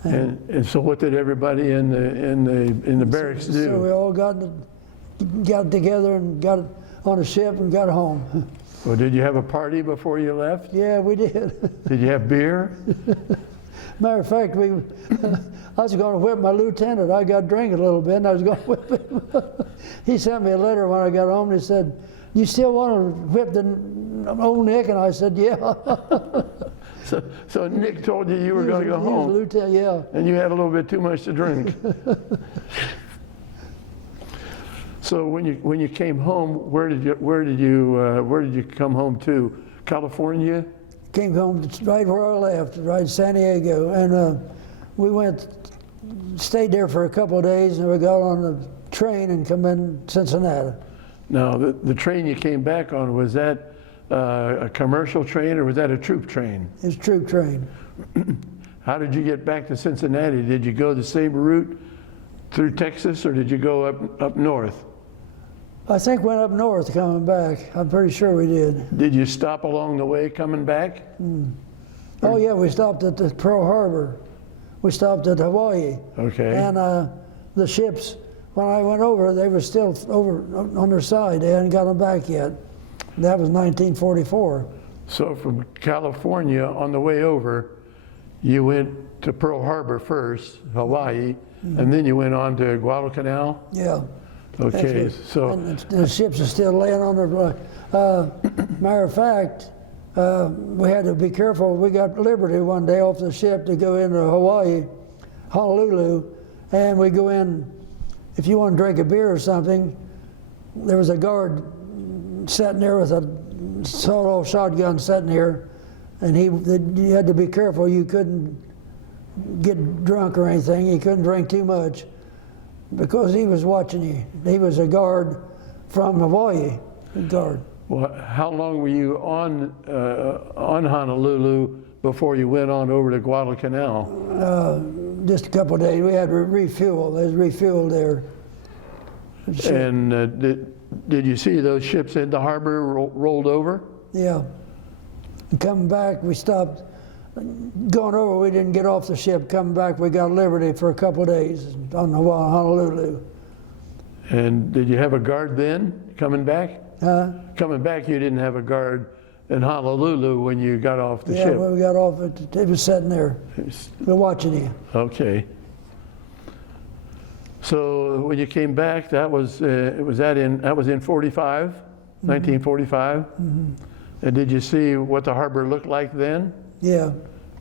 And so what did everybody in the barracks do? So we all got together and got on a ship and got home. Well, did you have a party before you left? Yeah, we did. Did you have beer? Matter of fact, I was going to whip my lieutenant. I got drinking a little bit, and I was going to whip him. He sent me a letter when I got home, and he said, "You still want to whip the old Nick?" And I said, "Yeah." So Nick told you were going to go He was home, a lieutenant, yeah. and you had a little bit too much to drink. So when you came home, where did you come home to? California? Came home right where I left, right in San Diego, and we stayed there for a couple of days, and we got on the train and come in Cincinnati. Now, the train you came back on, was that a commercial train or was that a troop train? It was a troop train. How did you get back to Cincinnati? Did you go the same route through Texas or did you go up north? I think went up north coming back. I'm pretty sure we did. Did you stop along the way coming back? Oh yeah, we stopped at the Pearl Harbor. We stopped at Hawaii. Okay. And the ships, when I went over, they were still over on their side. They hadn't got them back yet. That was 1944. So from California on the way over, you went to Pearl Harbor first, Hawaii, and then you went on to Guadalcanal? Yeah. Okay, so And the ships are still laying on their. Matter of fact, we had to be careful. We got Liberty one day off the ship to go into Hawaii, Honolulu, and we go in. If you want to drink a beer or something, there was a guard sitting there with a sawed-off shotgun sitting here, and you had to be careful. You couldn't get drunk or anything. You couldn't drink too much because he was watching you. He was a guard from Hawaii, a guard. well, how long were you on Honolulu before you went on over to Guadalcanal? Just a couple of days. We had to refuel. There's refuel there. And did you see those ships in the harbor rolled over? Yeah. And coming back, we stopped. Going over, we didn't get off the ship. Coming back, we got Liberty for a couple of days on Honolulu. And did you have a guard then, coming back? Huh? Coming back, you didn't have a guard in Honolulu when you got off the Yeah, ship? when we got off, it was sitting there. We're watching you. Okay. So when you came back, that was in 45, 1945. Mm-hmm. And did you see what the harbor looked like then? Yeah.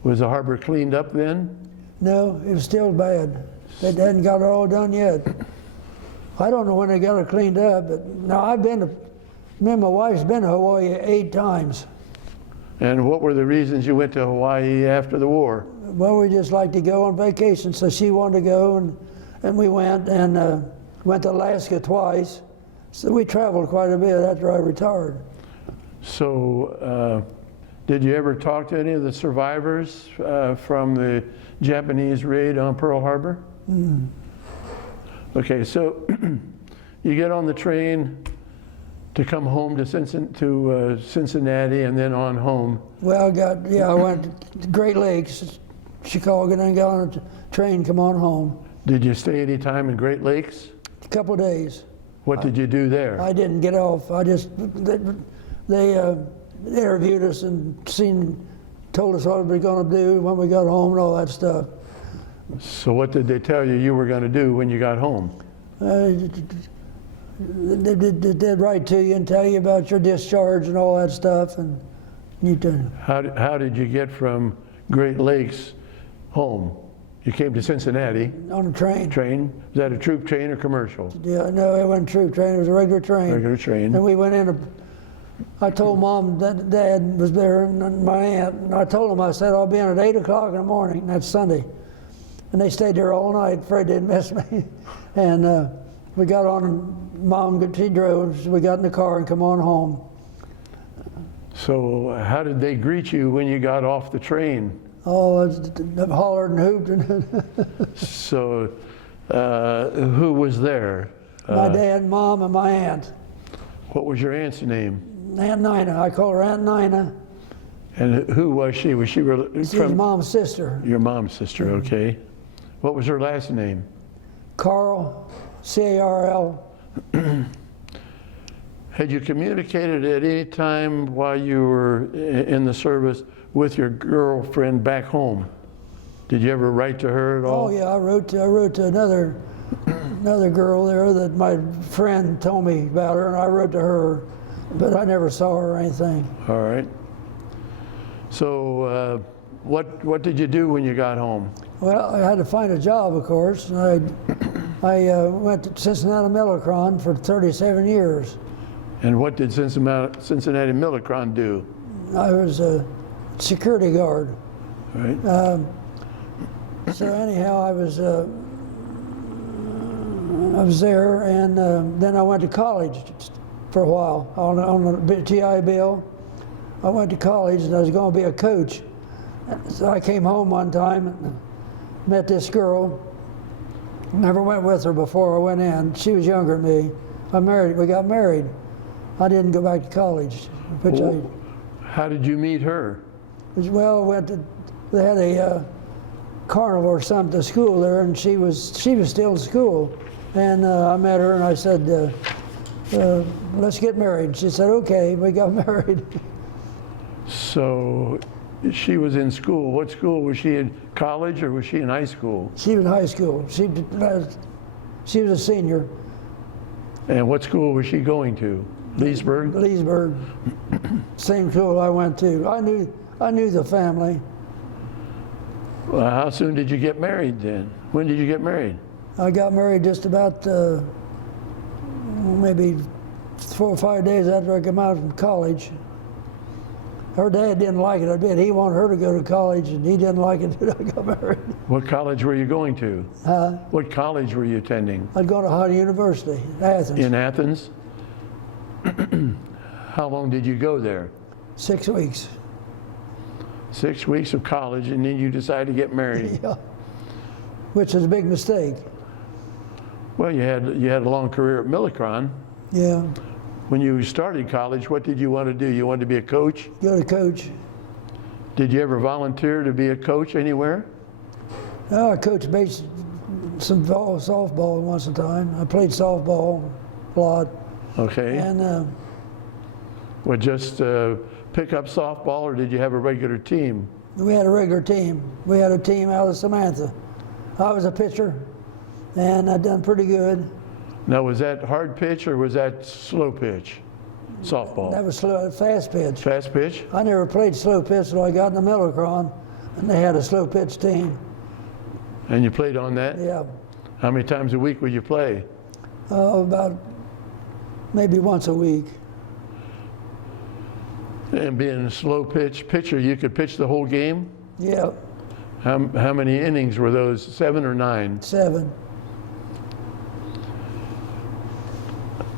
Was the harbor cleaned up then? No, it was still bad. They hadn't got it all done yet. I don't know when they got it cleaned up, but now me and my wife's been to Hawaii 8 times. And what were the reasons you went to Hawaii after the war? Well, we just like to go on vacation, so she wanted to go, and we went, and went to Alaska twice. So we traveled quite a bit after I retired. So did you ever talk to any of the survivors from the Japanese raid on Pearl Harbor? Mm. Okay, so you get on the train to come home to Cincinnati and then on home. Well, I went to Great Lakes, Chicago, and then got on a train, come on home. Did you stay any time in Great Lakes? A couple of days. What did you do there? I didn't get off. They interviewed us and told us what we were going to do when we got home and all that stuff. So what did they tell you were going to do when you got home? They'd write to you and tell you about your discharge and all that stuff. And How did you get from Great Lakes home? You came to Cincinnati. On a train. Train? Was that a troop train or commercial? Yeah, no, it wasn't a troop train. It was a regular train. Regular train. And we went in. I told Mom that Dad was there and my aunt. And I told them, I said, I'll be in at 8 o'clock in the morning. That's Sunday. And they stayed there all night, afraid they'd miss me. And we got on, and Mom, she drove. So we got in the car and come on home. So how did they greet you when you got off the train? Oh, hollered and hooped. So who was there? My dad, Mom, and my aunt. What was your aunt's name? Aunt Nina. I call her Aunt Nina. And who was she? Was she She's Mom's sister. Your mom's sister, okay. What was her last name? Carl, C-A-R-L. Had you communicated at any time while you were in the service with your girlfriend back home? Did you ever write to her at all? Oh yeah, I wrote to another girl there that my friend told me about her, and I wrote to her, but I never saw her or anything. All right. So what did you do when you got home? Well, I had to find a job, of course. And I went to Cincinnati Millicron for 37 years. And what did Cincinnati Millicron do? I was a security guard. All right. So anyhow, I was there, and then I went to college for a while on the GI Bill. I went to college, and I was going to be a coach. So I came home one time and met this girl. Never went with her before I went in. She was younger than me. We got married. I didn't go back to college. How did you meet her? Well, they had carnival or something to school there, and she was still in school. And I met her and I said, let's get married. She said, okay, we got married. So she was in school. What school? Was she in college or was she in high school? She was in high school. She was a senior. And what school was she going to? Leesburg? Leesburg. Same school I went to. I knew the family. Well, how soon did you get married then? When did you get married? I got married just about maybe 4 or 5 days after I came out from college. Her dad didn't like it a bit. He wanted her to go to college, and he didn't like it that I got married. What college were you going to? What college were you attending? I'd go to High University, Athens. In Athens? How long did you go there? 6 weeks. 6 weeks of college, and then you decided to get married. Yeah. Which is a big mistake. Well, you had a long career at Millicron. Yeah. When you started college, what did you want to do? You wanted to be a coach? Go to coach. Did you ever volunteer to be a coach anywhere? I coached some softball once a time. I played softball a lot. Okay. And Well, just pick up softball, or did you have a regular team? we had a regular team. We had a team out of Samantha. I was a pitcher, and I'd done pretty good. Now, was that hard pitch or was that slow pitch? Softball. That was slow, fast pitch. Fast pitch? I never played slow pitch until I got in the Millicron, and they had a slow pitch team. And you played on that? Yeah. How many times a week would you play? About maybe once a week. And being a slow pitch pitcher, you could pitch the whole game? Yeah, How many innings were those? 7 or 9? 7.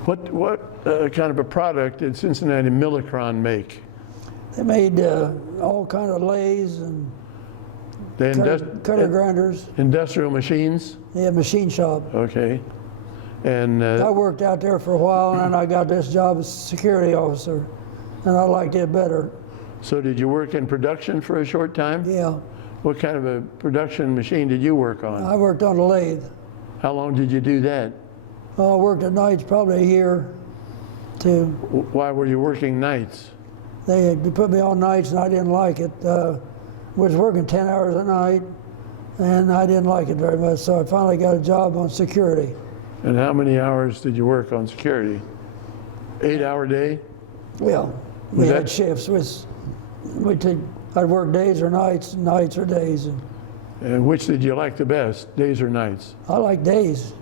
What kind of a product did Cincinnati Millicron make? They made all kind of lathes and The cutter grinders. industrial machines? Yeah, machine shop. Okay. And I worked out there for a while, and then I got this job as security officer, and I liked it better. so did you work in production for a short time? Yeah, What kind of a production machine did you work on? I worked on a lathe. How long did you do that? I worked at nights probably a year, too. Why were you working nights? They put me on nights, and I didn't like it. Was working 10 hours a night, and I didn't like it very much, so I finally got a job on security. And how many hours did you work on security? 8-hour day? Well, we had shifts. I'd work days or nights or days. And which did you like the best, days or nights? I like days.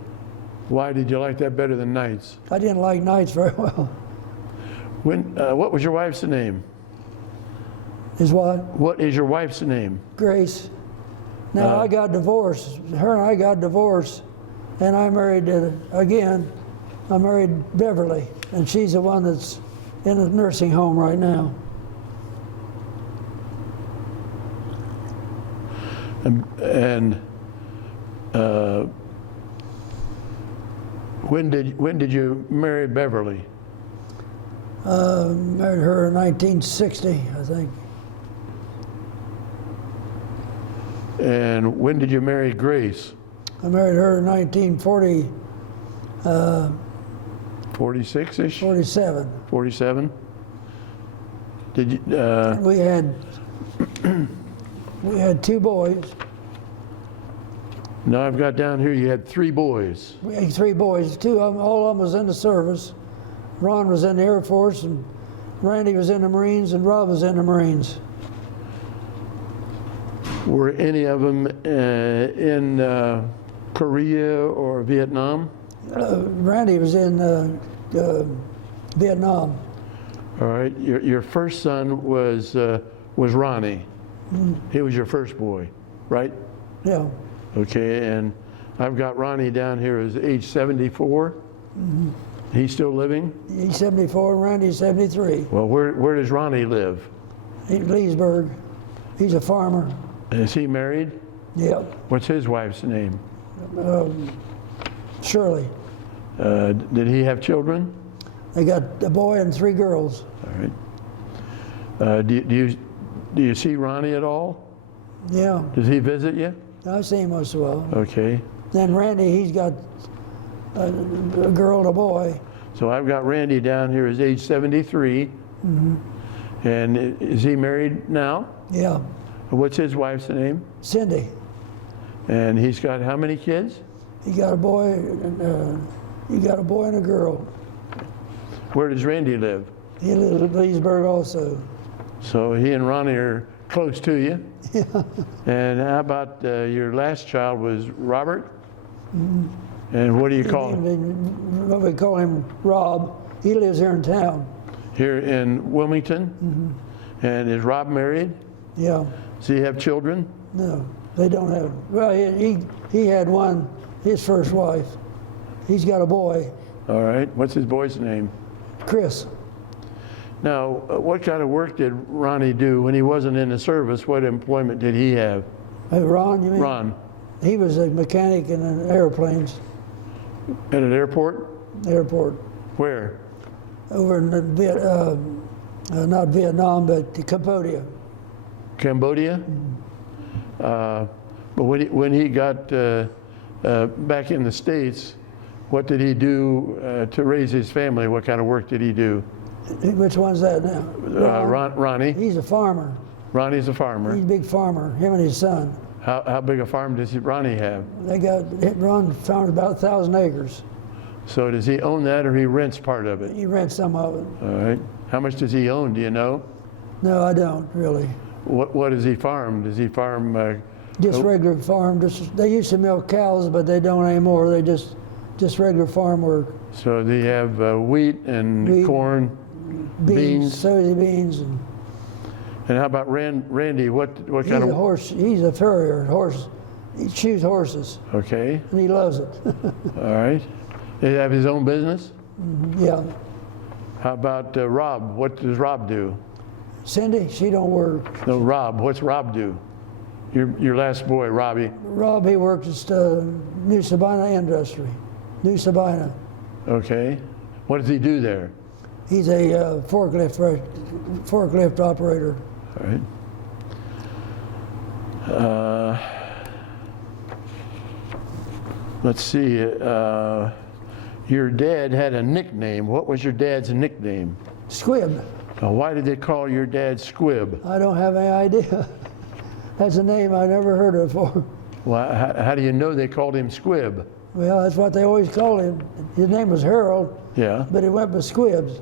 Why did you like that better than nights? I didn't like nights very well. What was your wife's name? Is what? What is your wife's name? Grace. Now, I got divorced. Her and I got divorced, and I married again. I married Beverly, and she's the one that's in a nursing home right now. And when did you marry Beverly? Married her in 1960, I think. And when did you marry Grace? I married her in 1940. 46-ish? 47. 47? Did you? We had 2 boys. Now I've got down here you had 3 boys. We had 3 boys. 2 of them, all of them was in the service. Ron was in the Air Force, and Randy was in the Marines, and Rob was in the Marines. Were any of them in Korea or Vietnam? Randy was in Vietnam. All right. Your first son was Ronnie. He was your first boy, right? Yeah. Okay. And I've got Ronnie down here as age 74. He's still living? He's 74, and Randy's 73. Well, where does Ronnie live? In Leesburg. He's a farmer. Is he married? Yeah. What's his wife's name? Shirley. Did he have children? They got a boy and 3 girls. All right. Do you see Ronnie at all? Yeah. Does he visit you? I see him once in a while. Okay. Then Randy, he's got a girl and a boy. So I've got Randy down here as age 73. Mm-hmm. And is he married now? Yeah. What's his wife's name? Cindy. And he's got how many kids? He got a boy and a girl. Where does Randy live? He lives in Leesburg also. So he and Ronnie are close to you. Yeah. And how about your last child was Robert? Mm-hmm. And what do you call him? What we call him, Rob. He lives here in town. Here in Wilmington? Mm-hmm. And is Rob married? Yeah. Does he have children? No, they don't have. Well, he had one, his first wife. He's got a boy, All right. What's his boy's name? Chris. Now, what kind of work did Ronnie do when he wasn't in the service? What employment did he have? Hey, Ron, you mean? Ron, He was a mechanic in airplanes, at an airport? airport, Where? over in not Vietnam, but Cambodia. Cambodia? But when he got back in the States, what did he do to raise his family? What kind of work did he do? Which one's that now? Ronnie? He's a farmer. Ronnie's a farmer. He's a big farmer, him and his son. How big a farm does Ronnie have? Ron farms about 1,000 acres. So does he own that or he rents part of it? He rents some of it. All right. How much does he own? Do you know? No, I don't really. What does he farm? Does he farm? Just regular farm. They used to milk cows, but they don't anymore. They just regular farm work. So they have wheat and Wheat, corn, beans. soybean beans, and how about Randy? What he's kind a of horse. He's a farrier. Horse. He chews horses, Okay. and he loves it. All right. They have his own business? Yeah. How about Rob? What does Rob do? Cindy, she don't work. No, Rob. What's Rob do? Your last boy, Robbie. Rob, he works at New Sabina Industry. New Sabina. Okay. What does he do there? He's a forklift operator. All right. Let's see. Your dad had a nickname. What was your dad's nickname? Squib. Now, why did they call your dad Squib? I don't have any idea. That's a name I never heard of before. Well, how do you know they called him Squib? Well, that's what they always called him. His name was Harold, Yeah. but he went by Squibs.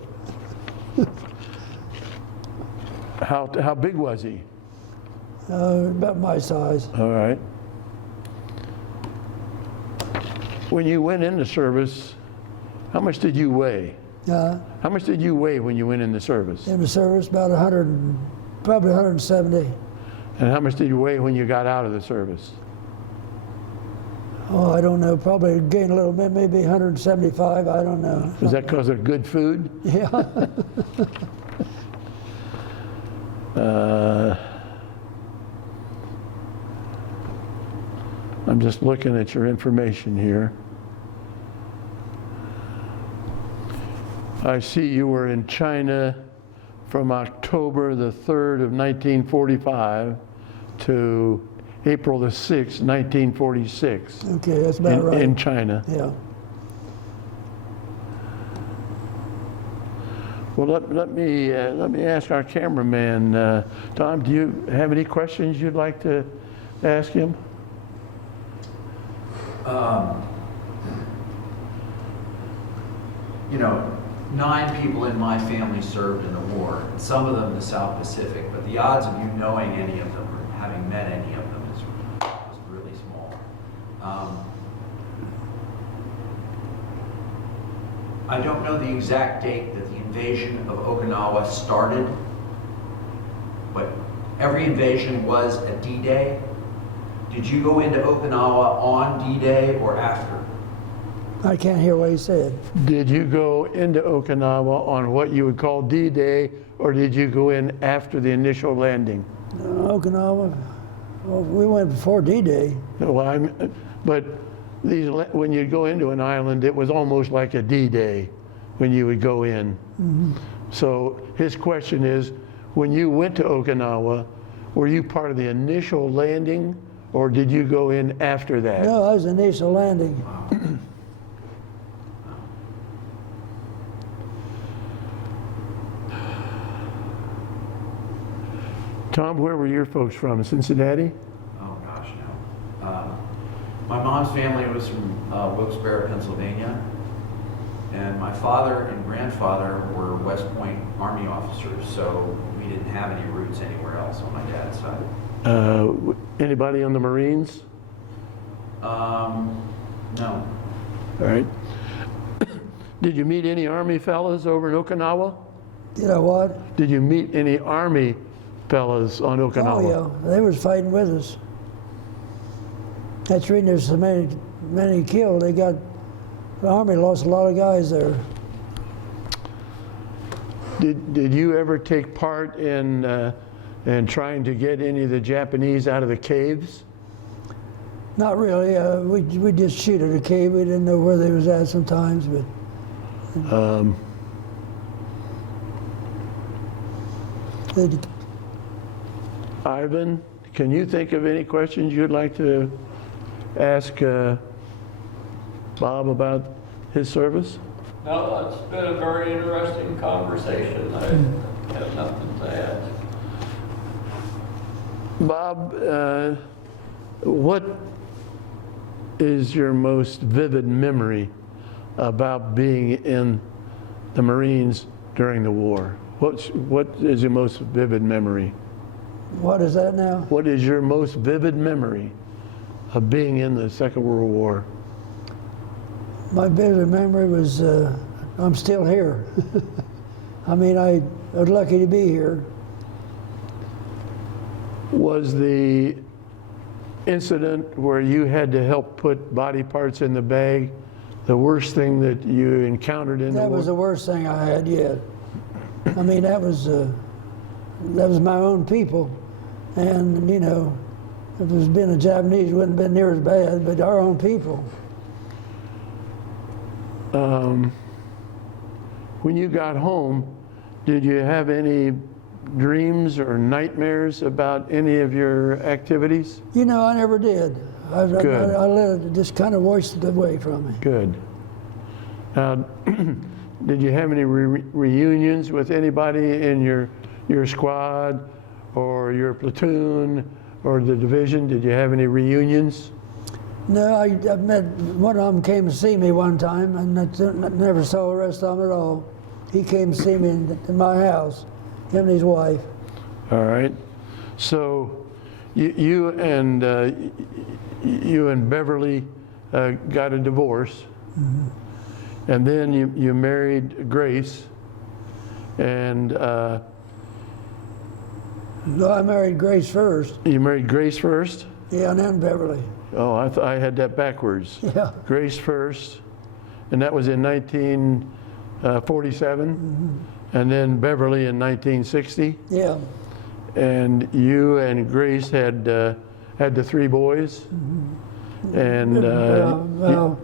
How big was he? About my size. All right. When you went into service, how much did you weigh? How much did you weigh when you went in the service? In the service, about 100, probably 170. And how much did you weigh when you got out of the service? Oh, I don't know. Probably gained a little bit, maybe 175. I don't know. Was that because of good food? Yeah. I'm just looking at your information here. I see you were in China from October the 3rd of 1945 to April the 6th, 1946. Okay, that's about right. In China. Yeah. Well, let me ask our cameraman, Tom, do you have any questions you'd like to ask him? You know, 9 people in my family served in the war, some of them in the South Pacific, but the odds of you knowing any of them or having met any of them is really small. I don't know the exact date that the invasion of Okinawa started, but every invasion was a D-Day. Did you go into Okinawa on D-Day or after? I can't hear what he said. Did you go into Okinawa on what you would call D-Day, or did you go in after the initial landing? Okinawa, well, we went before D-Day. No, but when you go into an island, it was almost like a D-Day when you would go in. Mm-hmm. So his question is, when you went to Okinawa, were you part of the initial landing, or did you go in after that? No, I was initial landing. Tom, where were your folks from? Cincinnati? Oh, gosh, no. My mom's family was from Wilkes-Barre, Pennsylvania, and my father and grandfather were West Point Army officers, so we didn't have any roots anywhere else on my dad's side. Anybody on the Marines? No. All right. Did you meet any Army fellas over in Okinawa? Did I what? Did you meet any Army fellas on Okinawa? Oh yeah, they was fighting with us. That's the reason there's so many killed. The Army lost a lot of guys there. Did you ever take part in trying to get any of the Japanese out of the caves? Not really. We just shoot at a cave. We didn't know where they was at sometimes, but. They, Ivan, can you think of any questions you'd like to ask Bob about his service? No, it's been a very interesting conversation. I have nothing to add. Bob, what is your most vivid memory about being in the Marines during the war? What is your most vivid memory? what is that now? What is your most vivid memory of being in the Second World War? My vivid memory was I'm still here. I mean, I was lucky to be here. Was the incident where you had to help put body parts in the bag the worst thing that you encountered in the That war? was the worst thing I had yet. I mean, that was my own people, and you know, if it was been a Japanese, it wouldn't have been near as bad. But our own people. When you got home, did you have any dreams or nightmares about any of your activities? You know, I never did. I Good. let it just kind of washed it away from me. Good. Now, did you have any reunions with anybody in your squad or your platoon or the division? Did you have any reunions? No, I met, one of them came to see me one time, and I never saw the rest of them at all. He came to see me in my house, him and his wife. All right. So you and Beverly got a divorce, and then you married Grace, and No, I married Grace first. you married Grace first? Yeah, and then Beverly. Oh, I had that backwards. Yeah. Grace first, and that was in 1947, and then Beverly in 1960. Yeah. And you and Grace had the 3 boys. And Well,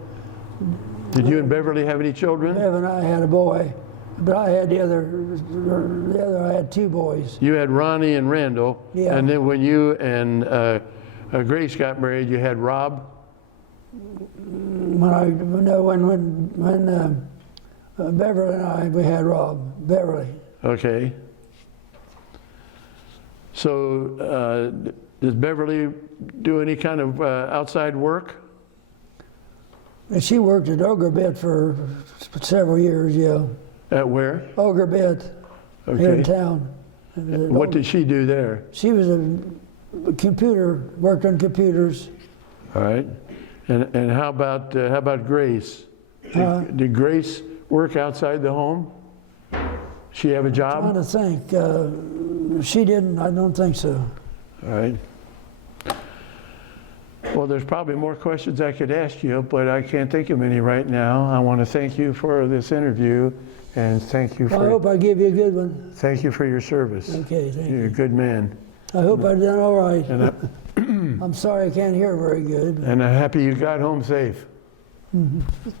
did you and Beverly have any children? Bev and I had a boy, but I had the other I had 2 boys. You had Ronnie and Randall. Yeah. And then when you and Grace got married, you had Rob. When Beverly and I, we had Rob, Beverly. Okay. So does Beverly do any kind of outside work? And she worked at Ogre Bit for several years, yeah. At where? Ogre Bit, here in Okay. town. What did she do there? She was a computer, worked on computers. All right. And how about Grace? Did Grace work outside the home? She have a Trying job? to think. She didn't, I don't think so. All right. Well, there's probably more questions I could ask you, but I can't think of any right now. I want to thank you for this interview, and thank you I hope for I give you a good one. thank you for your service. Okay, thank You're a you. good man, I hope I done all right. and I'm sorry I can't hear very good. I'm happy you got home safe.